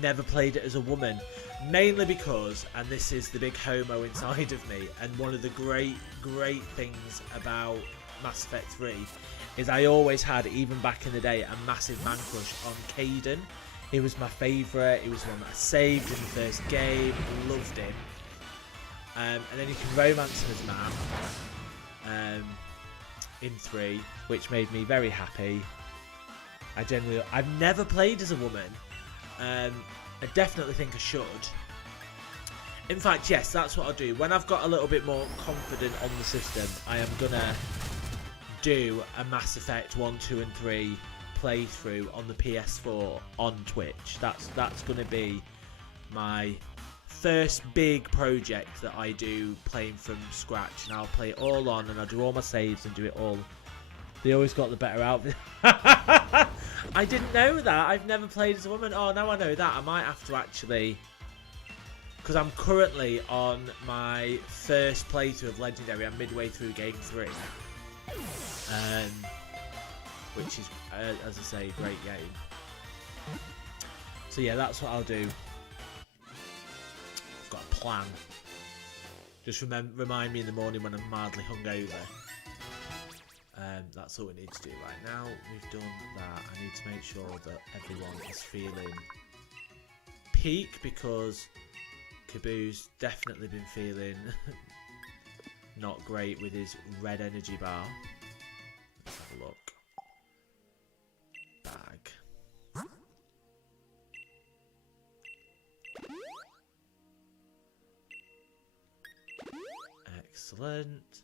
never played it as a woman. Mainly because, and this is the big homo inside of me, and one of the great things about Mass Effect 3 is I always had, even back in the day, a massive man crush on Kaidan. He was my favourite. He was the one that I saved in the first game. Loved him. And then you can romance him as man in 3, which made me very happy. I've never played as a woman. I definitely think I should. In fact, yes, that's what I'll do. When I've got a little bit more confident on the system, I am gonna do a Mass Effect 1, 2 and 3 playthrough on the PS4 on Twitch. That's gonna be my first big project that I do, playing from scratch, and I'll play it all on, and I'll do all my saves and do it all. They always got the better outfit. I didn't know that. I've never played as a woman. Oh, now I know that. I might have to actually... Because I'm currently on my first playthrough of Legendary. I'm midway through Game 3. Which is, as I say, a great game. So yeah, that's what I'll do. I've got a plan. Just remind me in the morning when I'm mildly hungover. That's all we need to do right now. We've done that. I need to make sure that everyone is feeling peak, because Kaboo's definitely been feeling not great with his red energy bar. Let's have a look. Bag. Excellent.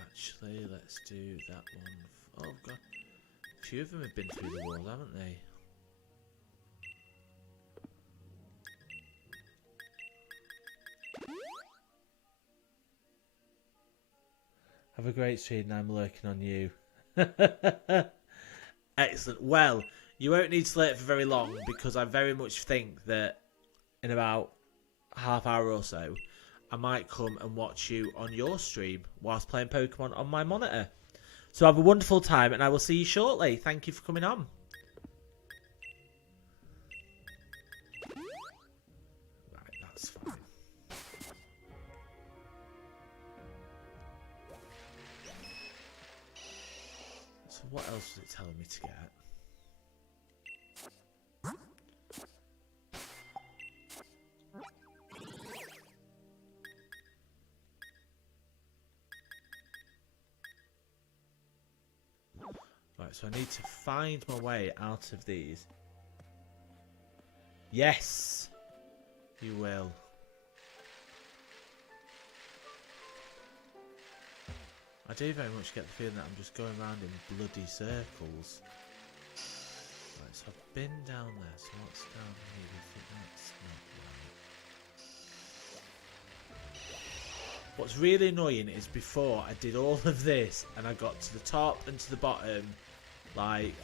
Actually, let's do that one. Oh god, a few of them have been through the walls, haven't they? Have a great stream, and I'm lurking on you. Excellent. Well, you won't need to slate for very long, because I very much think that in about half hour or so, I might come and watch you on your stream whilst playing Pokemon on my monitor. So have a wonderful time, and I will see you shortly. Thank you for coming on. Right, that's fine. So what else was it telling me to get? Right, so I need to find my way out of these. Yes! You will. I do very much get the feeling that I'm just going around in bloody circles. Right, so I've been down there, so what's down here? I think that's not right. What's really annoying is before I did all of this and I got to the top and to the bottom, like,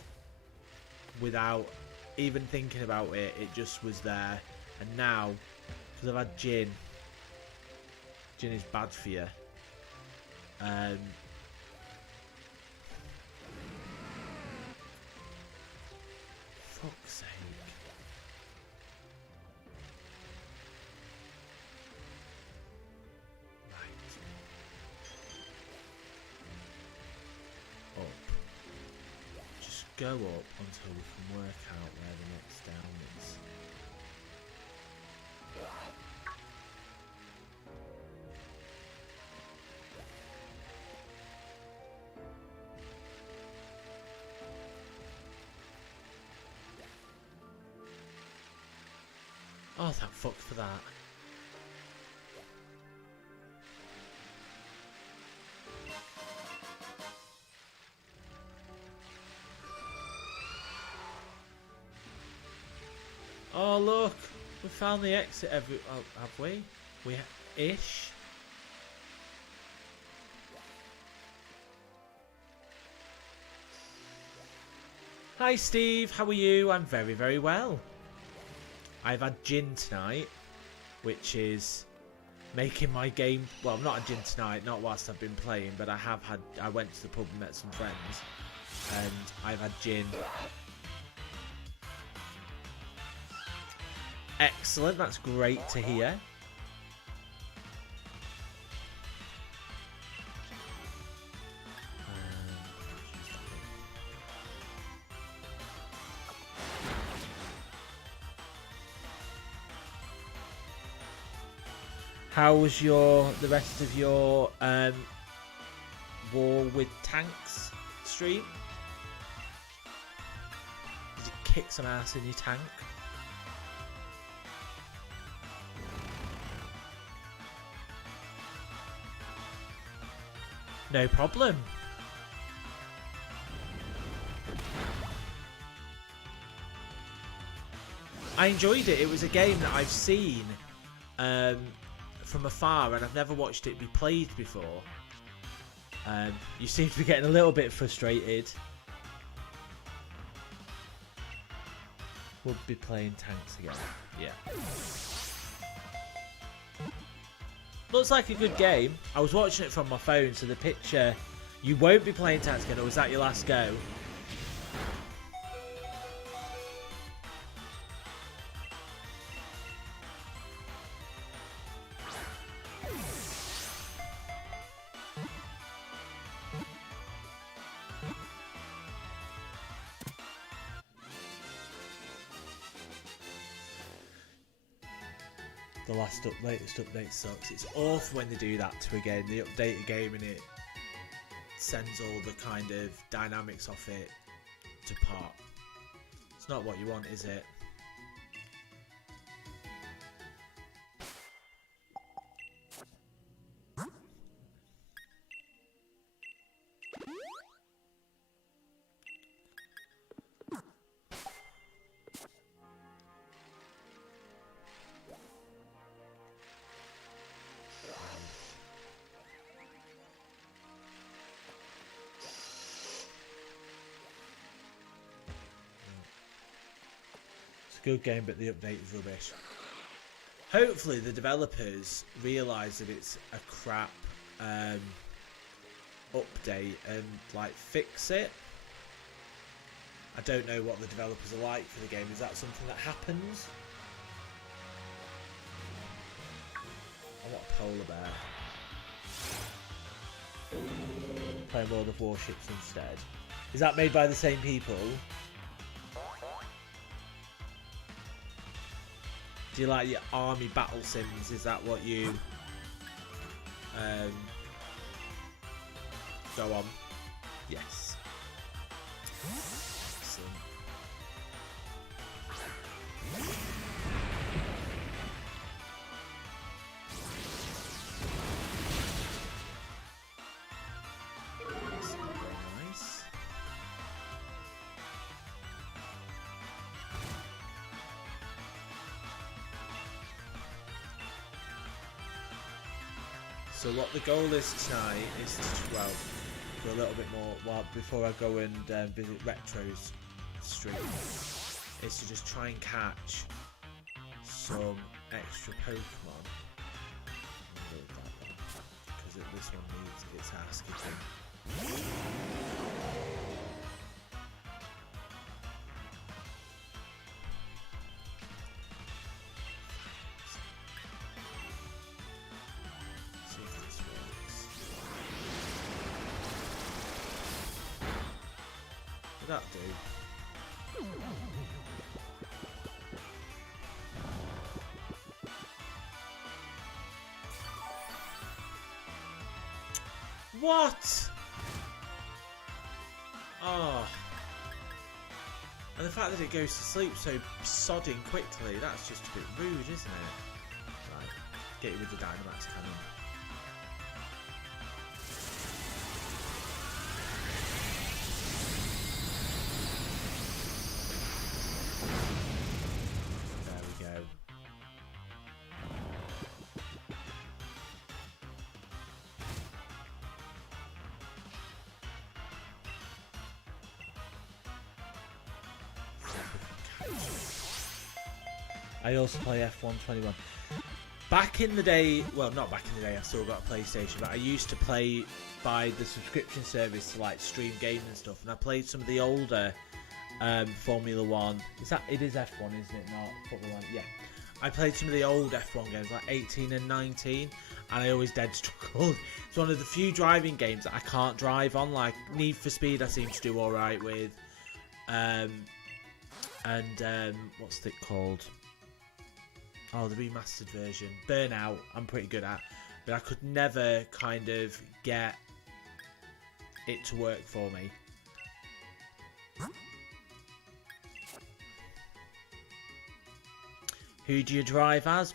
without even thinking about it, it just was there. And now, because I've had gin is bad for you. Fuck's sake. Right. Up. Just go up until we can work out where the next down is. Oh, thank fuck for that. Oh, look. We found the exit have we? Ish. Hi, Steve. How are you? I'm very, very well. I've had gin tonight, which is making my game... Well, not had gin tonight, not whilst I've been playing, but I went to the pub and met some friends, and I've had gin. Excellent, that's great to hear. How was the rest of your War with Tanks stream? Did you kick some ass in your tank? No problem. I enjoyed it. It was a game that I've seen from afar, and I've never watched it be played before. You seem to be getting a little bit frustrated. We'll be playing tanks again. Yeah. Looks like a good game. I was watching it from my phone, so the picture... You won't be playing tanks again, or was that your last go? The latest update sucks. It's awful when they do that to a game. They update a game and it sends all the kind of dynamics off it to pot. It's not what you want, is it? Good game, but the update is rubbish. Hopefully the developers realise that it's a crap update and like fix it. I don't know what the developers are like for the game. Is that something that happens? I want a polar bear. Play World of Warships instead. Is that made by the same people? Do you like your army battle sims? Is that what you go on? Yes. Excellent. That's very nice. So what the goal is tonight is to, well, for a little bit more, well, before I go and visit Retro's stream, is to just try and catch some extra Pokemon. Because this one needs its ass kicking. See if this works. Did that do? What? Oh. And the fact that it goes to sleep so sodding quickly, that's just a bit rude, isn't it? Right, get you with the Dynamax cannon. There we go. I also play F121. Back in the day, well, not back in the day, I still got a PlayStation, but I used to play by the subscription service to like stream games and stuff, and I played some of the older Formula One. It is F1, isn't it? Not Formula One. Yeah, I played some of the old F1 games, like 18 and 19, and I always dead struggled. It's one of the few driving games that I can't drive on. Like Need for Speed, I seem to do all right with, and what's it called? Oh, the remastered version. Burnout, I'm pretty good at. But I could never kind of get it to work for me. Who do you drive as?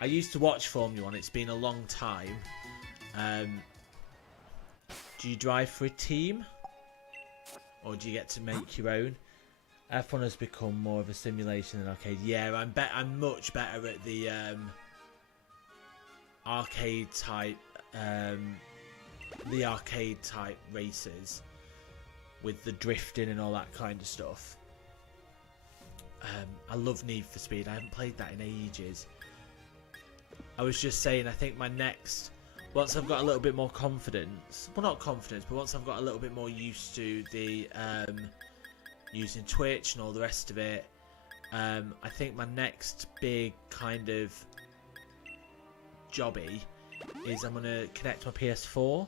I used to watch Formula 1. It's been a long time. Do you drive for a team? Or do you get to make your own? F1 has become more of a simulation than arcade. Yeah, I'm much better at the arcade type races with the drifting and all that kind of stuff. I love Need for Speed. I haven't played that in ages. I was just saying, I think my next, once I've got a little bit more confidence, well, not confidence, but once I've got a little bit more used to the using Twitch and all the rest of it, I think my next big kind of jobby is I'm going to connect my PS4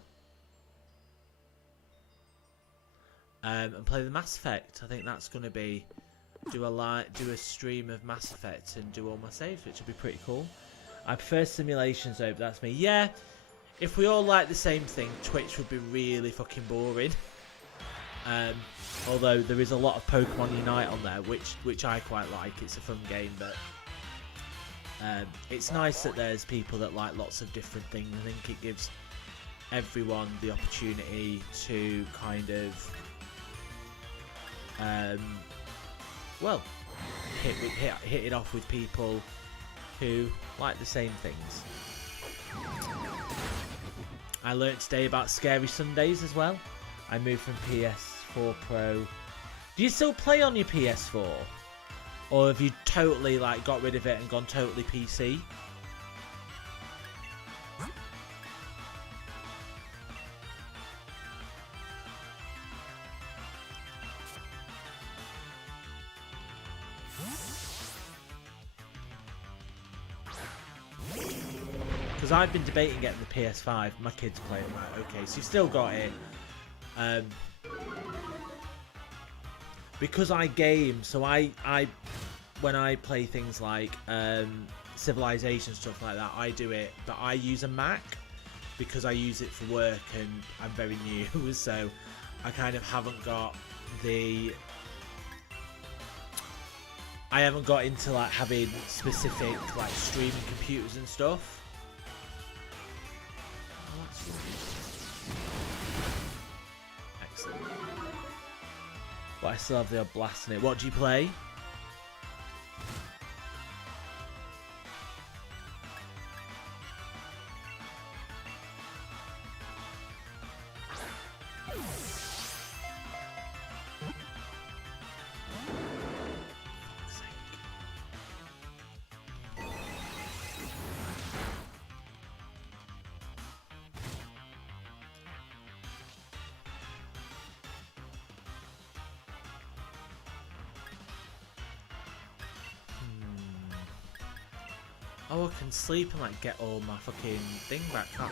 and play the Mass Effect. I think that's going to be do a stream of Mass Effect and do all my saves, which would be pretty cool. I prefer simulations over, that's me. Yeah, if we all like the same thing, Twitch would be really fucking boring. Although there is a lot of Pokemon Unite on there, which I quite like. It's a fun game, but it's nice that there's people that like lots of different things. I think it gives everyone the opportunity to kind of, well, hit it off with people who like the same things. I learnt today about Scary Sundays as well. I moved from PS4 Pro. Do you still play on your PS4? Or have you totally like got rid of it and gone totally PC? Because I've been debating getting the PS5. My kids play it. Right, okay, so you've still got it. because I game, so I when I play things like Civilization, stuff like that, I do it, but I use a Mac because I use it for work and I'm very new, so I kind of haven't got I haven't got into like having specific like streaming computers and stuff. Oh, that's excellent. But I still have the odd blast in it. What do you play? Oh, I can sleep and like get all my fucking thing back. Oh,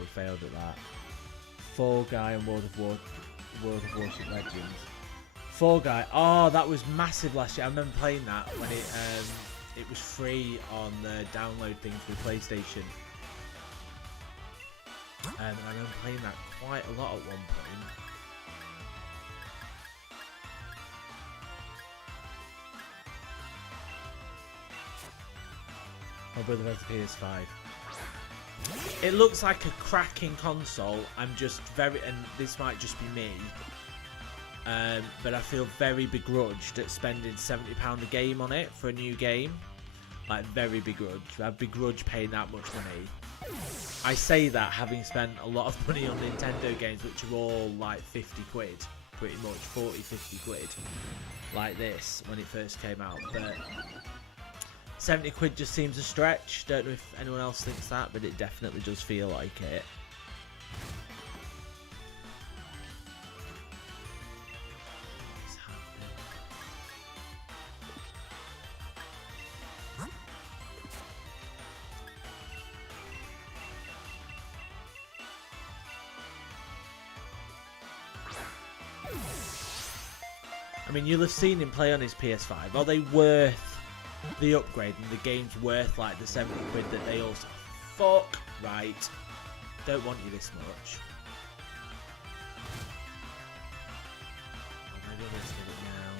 we failed at that. Fall Guy and World of Warship Legends. Fall Guy. Oh, that was massive last year. I remember playing that when it was free on the download thing for the PlayStation. And I remember playing that quite a lot at one point. My brother has the PS5. It looks like a cracking console. I'm just and this might just be me, but I feel very begrudged at spending £70 a game on it for a new game. Like, very begrudged. I begrudge paying that much money. I say that having spent a lot of money on Nintendo games, which are all like 50 quid, pretty much 40, 50 quid, like this when it first came out, but 70 quid just seems a stretch. Don't know if anyone else thinks that, but it definitely does feel like it. What's happening? I mean, you'll have seen him play on his PS5. Are they worth the upgrade, and the game's worth like the 70 quid that they also... Fuck! Right. Don't want you this much. Oh, maybe I'll just get it now.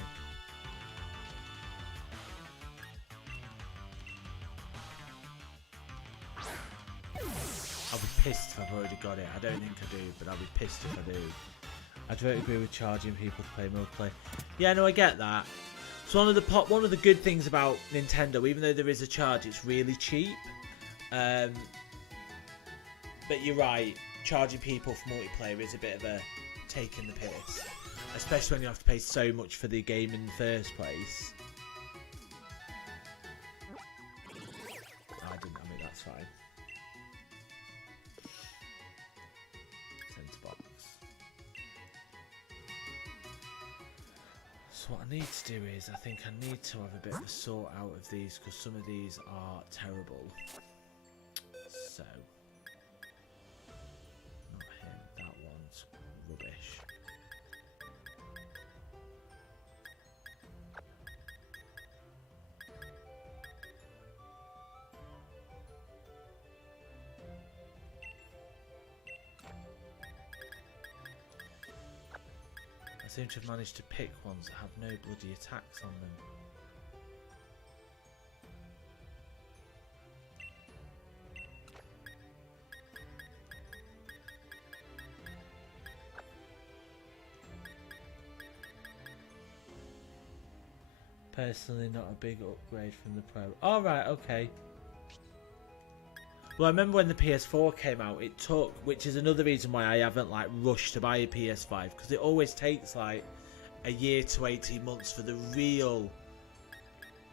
I'll be pissed if I've already got it. I don't think I do, but I'll be pissed if I do. I don't agree with charging people to play multiplayer. Yeah, no, I get that. So one of the good things about Nintendo, even though there is a charge, it's really cheap. But you're right, charging people for multiplayer is a bit of a take in the piss, especially when you have to pay so much for the game in the first place. I mean, that's fine. Centre box. So what I need to do is, I think I need to have a bit of a sort out of these, because some of these are terrible. So, not him, that one's rubbish. I seem to have managed to pick ones that have no bloody attacks on them. Personally, not a big upgrade from the Pro. Alright, okay. Well, I remember when the PS4 came out, it took, which is another reason why I haven't like rushed to buy a PS5, because it always takes like a year to 18 months for the real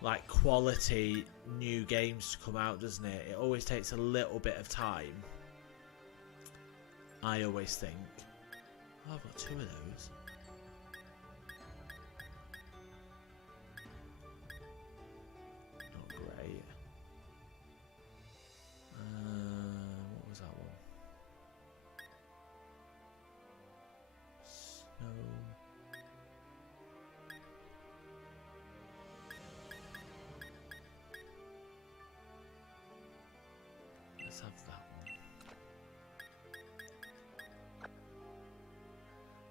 like quality new games to come out, doesn't it? It always takes a little bit of time. I always think. Oh, I've got two of those. Not great. What was that one? Snow.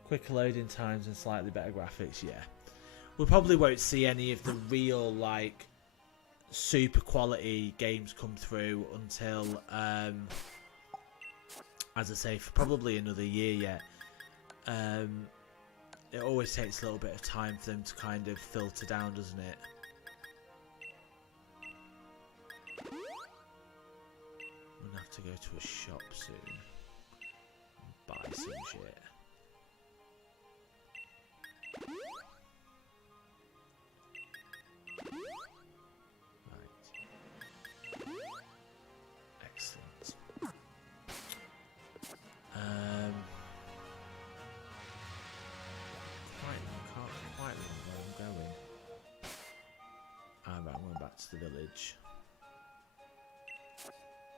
Quicker loading times and slightly better graphics, yeah. We probably won't see any of the real, like, super quality games come through until, as I say, for probably another year yet. It always takes a little bit of time for them to kind of filter down, doesn't it? I'm gonna have to go to a shop soon and buy some shit. To the village.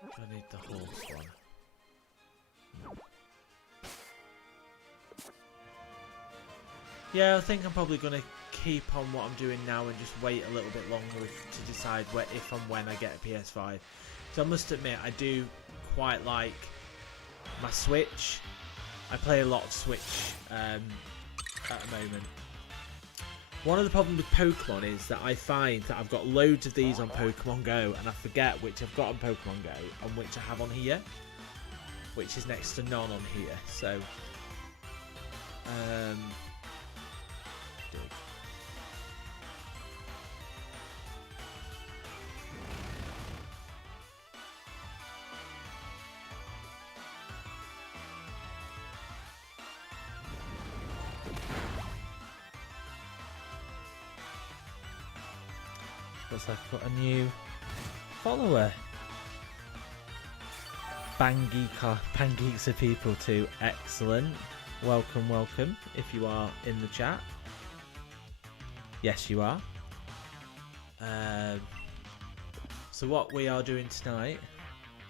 Do I need the horse one? No. Yeah, I think I'm probably going to keep on what I'm doing now and just wait a little bit longer to decide if and when I get a PS5. So I must admit, I do quite like my Switch. I play a lot of Switch at the moment. One of the problems with Pokemon is that I find that I've got loads of these on Pokemon Go and I forget which I've got on Pokemon Go and which I have on here, which is next to none on here. So, dig. Looks like I've got a new follower. Pangeeks of people too. Excellent. Welcome, welcome. If you are in the chat. Yes, you are. So what we are doing tonight.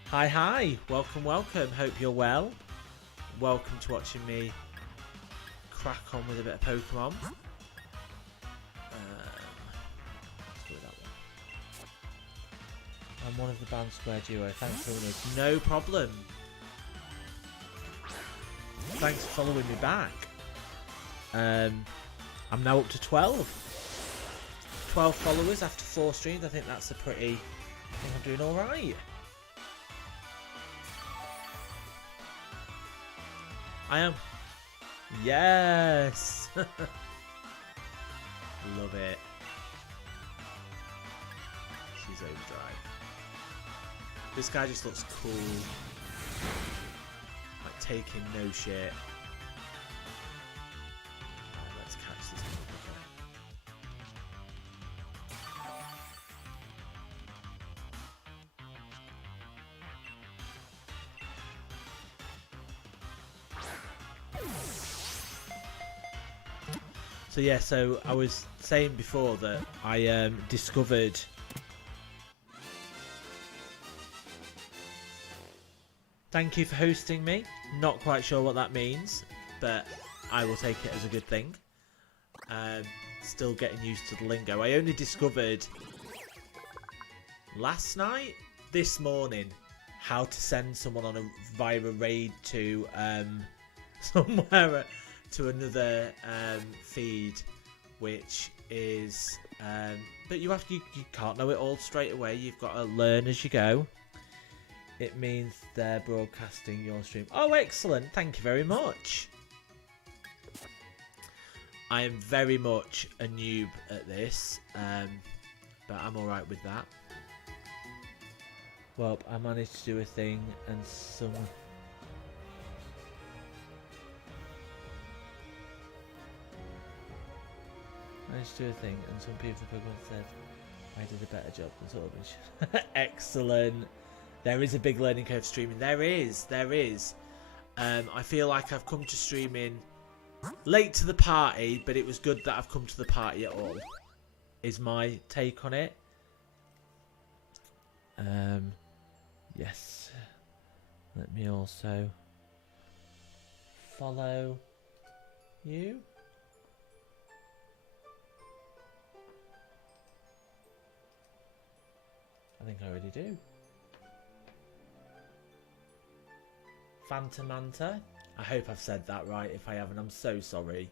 Hi. Welcome, welcome. Hope you're well. Welcome to watching me crack on with a bit of Pokemon. I'm one of the band Square Duo. Thanks for following us. No problem. Thanks for following me back. I'm now up to 12. 12 followers after 4 streams. I think that's a pretty... I think I'm doing alright. I am. Yes. Love it. She's overdrive. This guy just looks cool. Like taking no shit. Right, let's catch this motherfucker. So yeah, so I was saying before that I discovered thank you for hosting me. Not quite sure what that means, but I will take it as a good thing. Still getting used to the lingo. I only discovered last night, this morning, how to send someone on via a raid to somewhere to another feed, which is but you can't know it all straight away. You've got to learn as you go. It means they're broadcasting your stream. Oh, excellent. Thank you very much. I am very much a noob at this, but I'm alright with that. Well, I managed to do a thing and someone... managed to do a thing and some people in Pokemon said I did a better job than Torbjorn. Excellent. There is a big learning curve streaming. There is. I feel like I've come to streaming late to the party, but it was good that I've come to the party at all, is my take on it. Yes. Let me also follow you. I think I already do. Phantomanta, I hope I've said that right. If I haven't, I'm so sorry.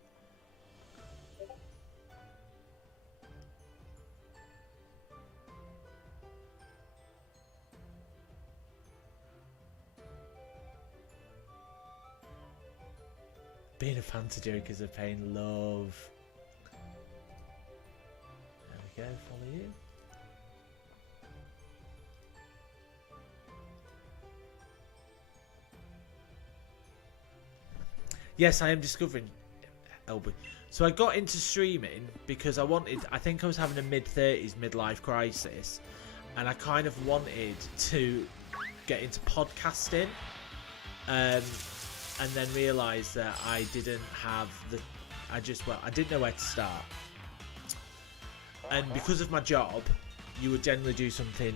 Being a Fanta joke is a pain, love. There we go, follow you. Yes, I am discovering Elby. So I got into streaming because I think I was having a mid-30s midlife crisis, and I kind of wanted to get into podcasting, and then realised that I didn't have I didn't know where to start. And because of my job, you would generally do something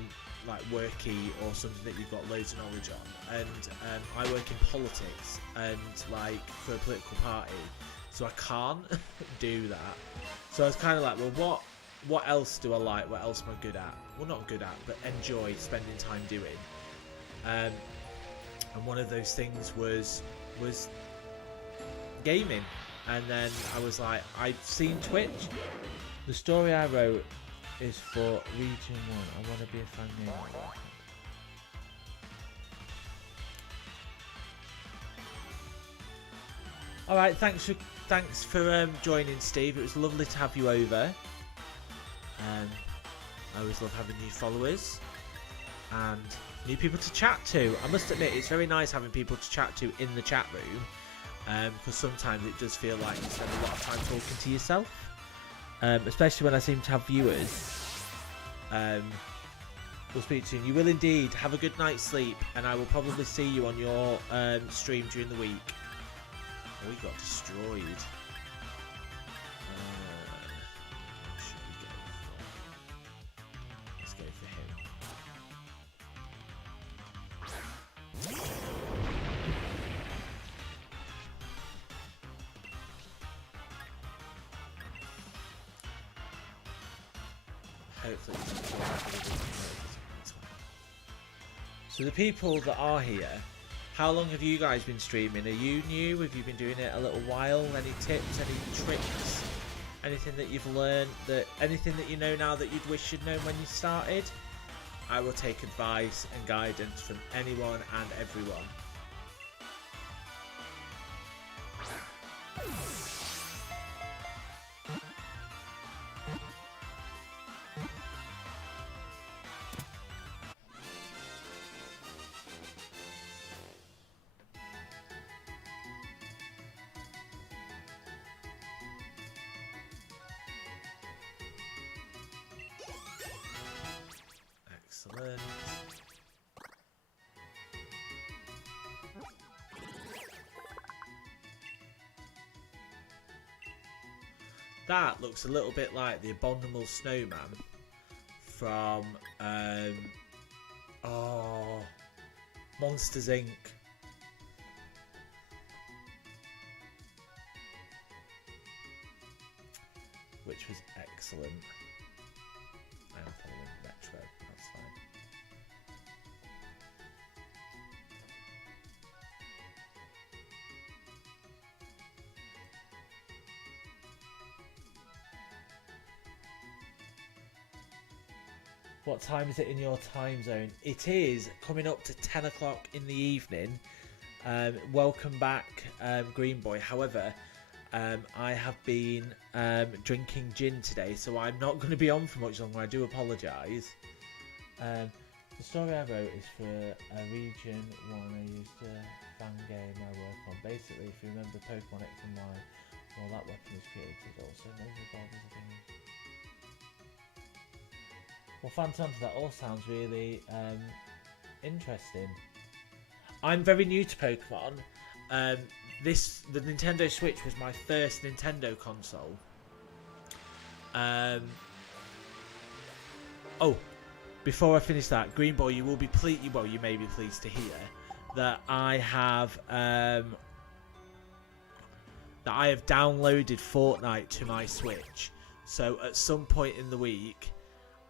like worky or something that you've got loads of knowledge on, and I work in politics and like for a political party, so I can't do that. So I was kind of like, well, what else do I like? What else am I good at? Well, not good at, but enjoy spending time doing. And one of those things was gaming. And then I was like, I've seen Twitch. The story I wrote is for Region 1. I want to be a fan gamer. Alright, thanks for joining, Steve. It was lovely to have you over. I always love having new followers and new people to chat to. I must admit, it's very nice having people to chat to in the chat room, because sometimes it does feel like you spend a lot of time talking to yourself, especially when I seem to have viewers. We'll speak soon. You will indeed. Have a good night's sleep, and I will probably see you on your stream during the week. Oh, we got destroyed. Let's go for him. Hopefully so the people that are here, how long have you guys been streaming? Are you new? Have you been doing it a little while? Any tips, any tricks, anything that you've learned, anything that you know now that you'd wish you'd known when you started? I will take advice and guidance from anyone and everyone. Excellent. That looks a little bit like the Abominable Snowman from Monsters Inc. Which was excellent. I am following retro, that's fine. What time is it in your time zone? It is coming up to 10 o'clock in the evening. Welcome back, Green Boy. However, I have been drinking gin today, so I'm not going to be on for much longer. I do apologise. The story I wrote is for a Region 1 I used a fan game I work on. Basically, if you remember Pokemon X and Y, well, that weapon was created also. No revolvers are being... Well, Phantom, that all sounds really interesting. I'm very new to Pokemon. The Nintendo Switch was my first Nintendo console. Oh, before I finish that, Green Boy, you will be you may be pleased to hear that I have downloaded Fortnite to my Switch. So at some point in the week,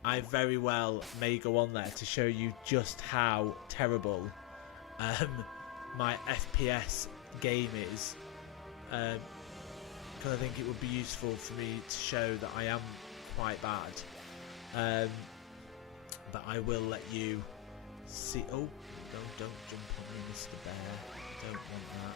I very well may go on there to show you just how terrible my FPS game is, because I think it would be useful for me to show that I am quite bad. But I will let you see. Oh, don't jump on me, Mr. Bear. Don't want that.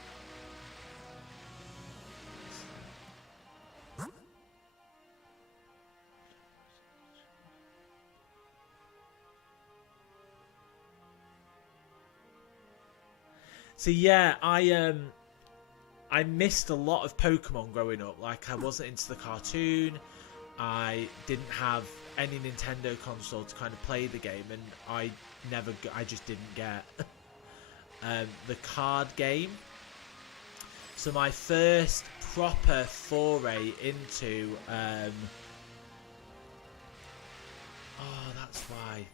So yeah, I missed a lot of Pokemon growing up. Like, I wasn't into the cartoon. I didn't have any Nintendo console to kind of play the game, and I just didn't get the card game. So my first proper foray into oh, that's why.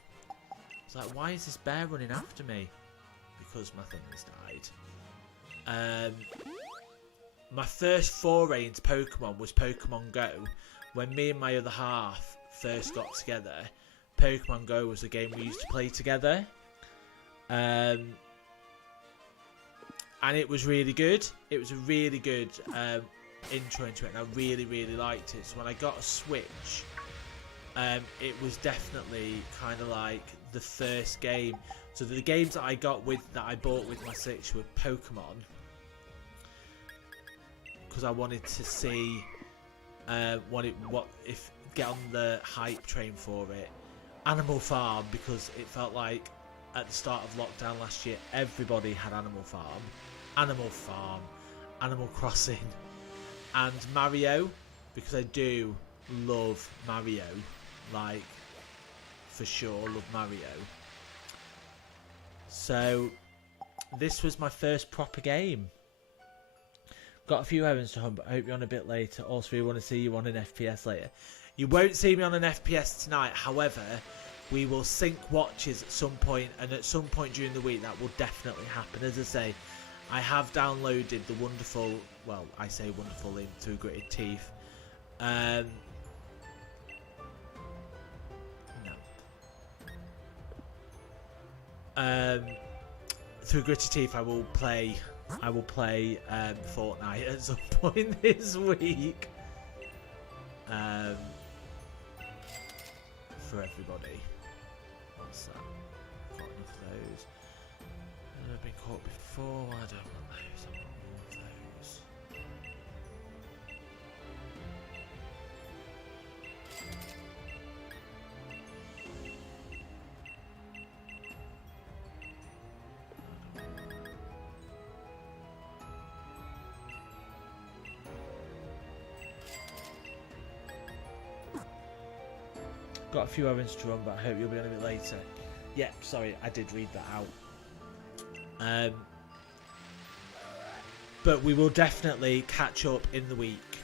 It's like, why is this bear running after me? Because my thing has died. My first foray into Pokemon was Pokemon Go. When me and my other half first got together, Pokemon Go was the game we used to play together. And it was really good. It was a really good intro into it, and I really, really liked it. So when I got a Switch, it was definitely kind of like the first game. So the games that I bought with my Switch were Pokemon, because I wanted to see get on the hype train for it. Animal Farm, because it felt like at the start of lockdown last year everybody had Animal Farm, Animal Crossing, and Mario, because I do love Mario, like, for sure love Mario. So this was my first proper game. Got a few errands to hunt, but I hope you're on a bit later. Also, we want to see you on an FPS later. You won't see me on an FPS tonight. However, we will sync watches at some point, and at some point during the week that will definitely happen. As I say, I have downloaded the wonderful, well, I say wonderful in Through Gritted Teeth. Through Gritted Teeth, I will play Fortnite at some point this week. For everybody. What's that? Got enough of those. I've been caught before. I don't want those. I want more of those. Got a few errands to run, but I hope you'll be on a bit later. Yeah, sorry, I did read that out. But we will definitely catch up in the week.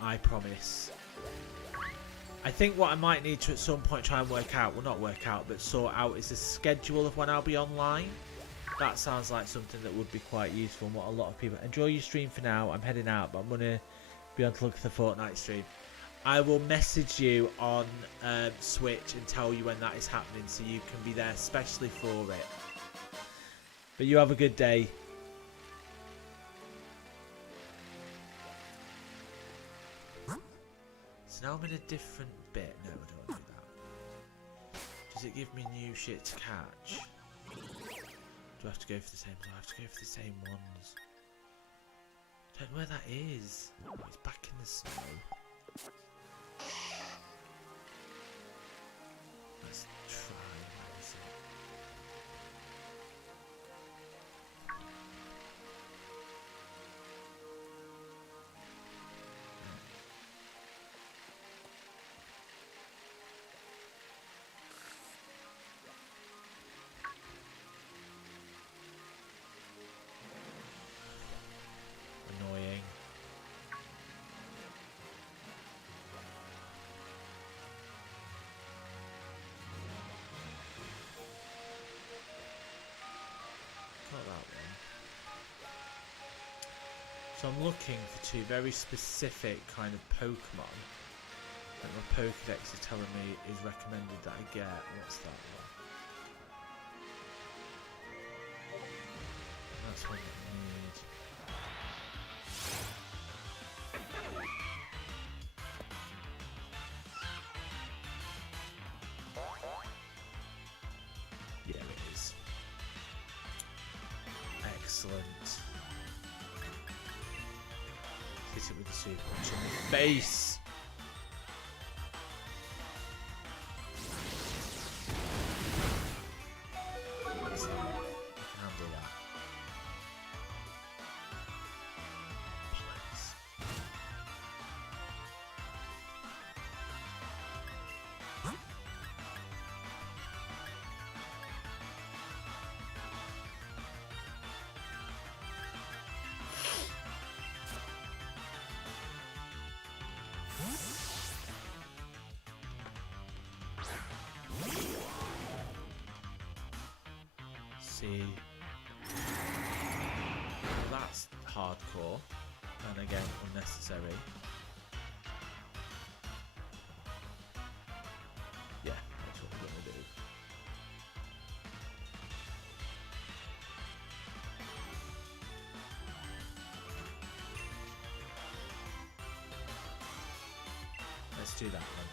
I promise. I think what I might need to at some point try and work out, well, not work out, but sort out, is the schedule of when I'll be online. That sounds like something that would be quite useful, and what a lot of people... Enjoy your stream for now. I'm heading out, but I'm going to be on to look at the Fortnite stream. I will message you on Switch and tell you when that is happening, so you can be there especially for it. But you have a good day. So now I'm in a different bit. No, I don't want to do that. Does it give me new shit to catch? Do I have to go for the same? Do I have to go for the same ones? I don't know where that is. Oh, it's back in the snow. Let's try. Where is it? Annoying. Not that one. So I'm looking for two very specific kind of Pokemon that my Pokedex is telling me is recommended that I get. What's that one? That's one that I need. Excellent. Hit it with the super punch in the face. Excellent. I can handle that. Please. See, well, that's hardcore and again unnecessary. Yeah, that's what we're gonna do. Let's do that one.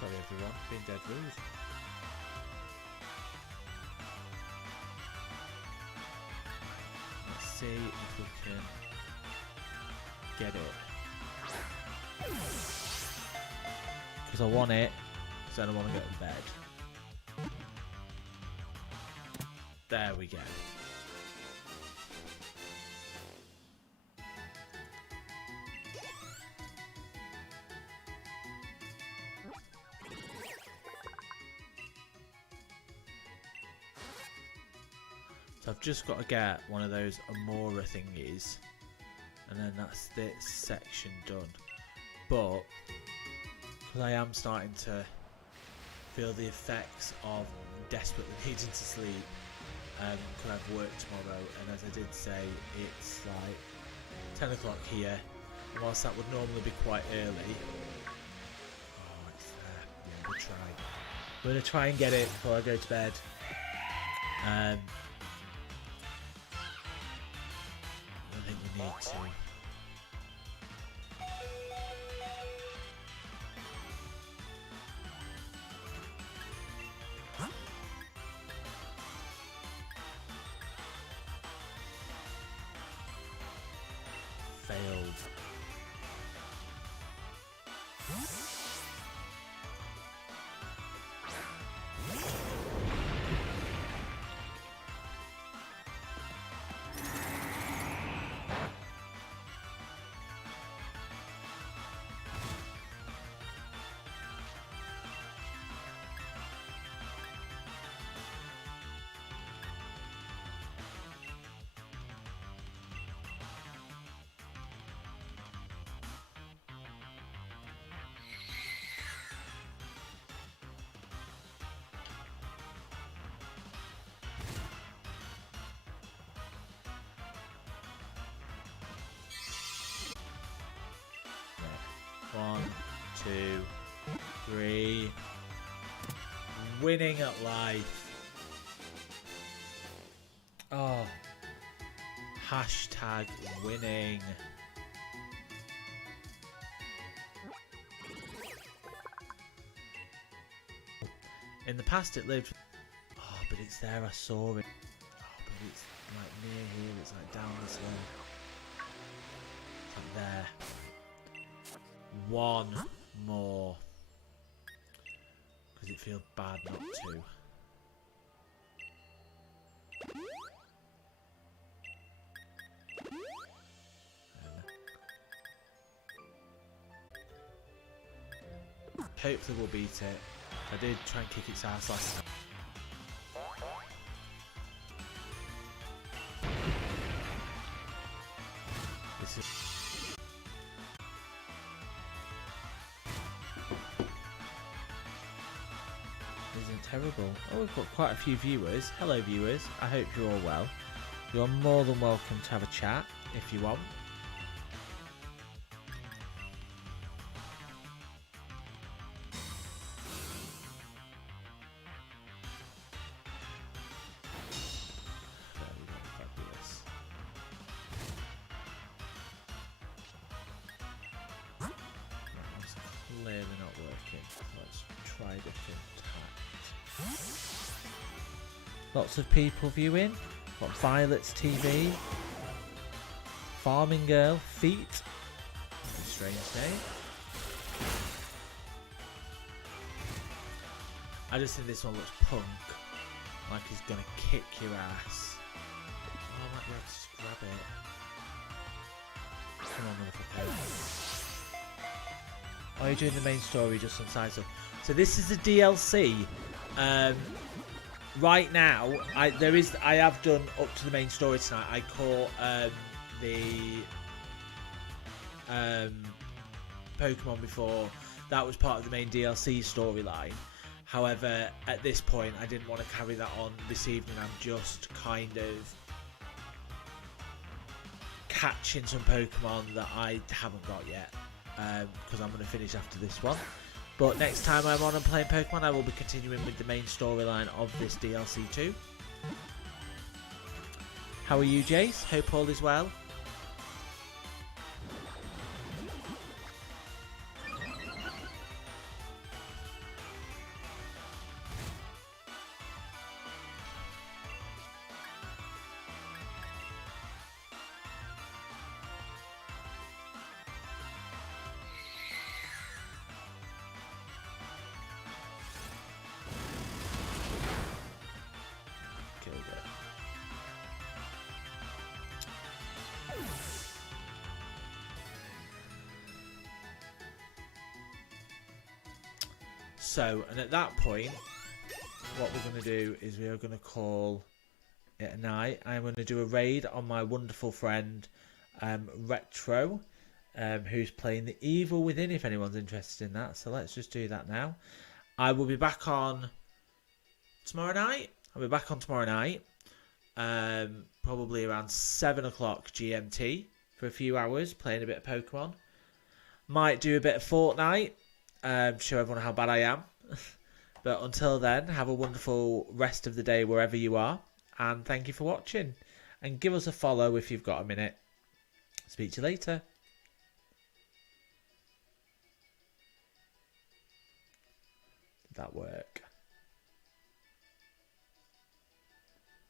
Sorry everyone, being dead rude. Let's see if we can get it. Because I want it, because I don't want to go to bed. There we go. So I've just got to get one of those Amora thingies, and then that's this section done. But because I am starting to feel the effects of desperately needing to sleep, because I've worked tomorrow, and as I did say, it's like 10 o'clock here, and whilst that would normally be quite early, oh, it's there. Yeah, we'll try. We're going to try and get it before I go to bed. I think we need to. Failed. One, two, three. Winning at life. Oh. Hashtag winning. In the past it lived. Oh, but it's there, I saw it. Oh, but it's like near here, it's like down this way. It's like there. One more. Because it feels bad not to. Hopefully we'll beat it. I did try and kick its ass last time. This is... Isn't terrible. Oh, we've got quite a few viewers. Hello viewers, I hope you're all well. You're more than welcome to have a chat if you want. There we go, fabulous. try a different type. Lots of people viewing. Got Violet's TV. Farming Girl. Feet. A strange name. I just think this one looks punk. Like he's gonna kick your ass. Oh, I might be able to just grab it. Come on, motherfucker. Oh, you're doing the main story just on side stuff. So this is the DLC. Right now, I have done up to the main story tonight. I caught the Pokemon before. That was part of the main DLC storyline. However, at this point, I didn't want to carry that on this evening. I'm just kind of catching some Pokemon that I haven't got yet, because I'm going to finish after this one. But next time I'm on and playing Pokemon, I will be continuing with the main storyline of this DLC too. How are you, Jace? Hope all is well. So, and at that point, what we're going to do is we are going to call it a night. I'm going to do a raid on my wonderful friend, Retro, who's playing The Evil Within, if anyone's interested in that. So let's just do that now. I will be back on tomorrow night. I'll be back on tomorrow night, probably around 7 o'clock GMT for a few hours, playing a bit of Pokemon. Might do a bit of Fortnite. Show everyone how bad I am. But until then, have a wonderful rest of the day wherever you are. And thank you for watching. And give us a follow if you've got a minute. Speak to you later. Did that work?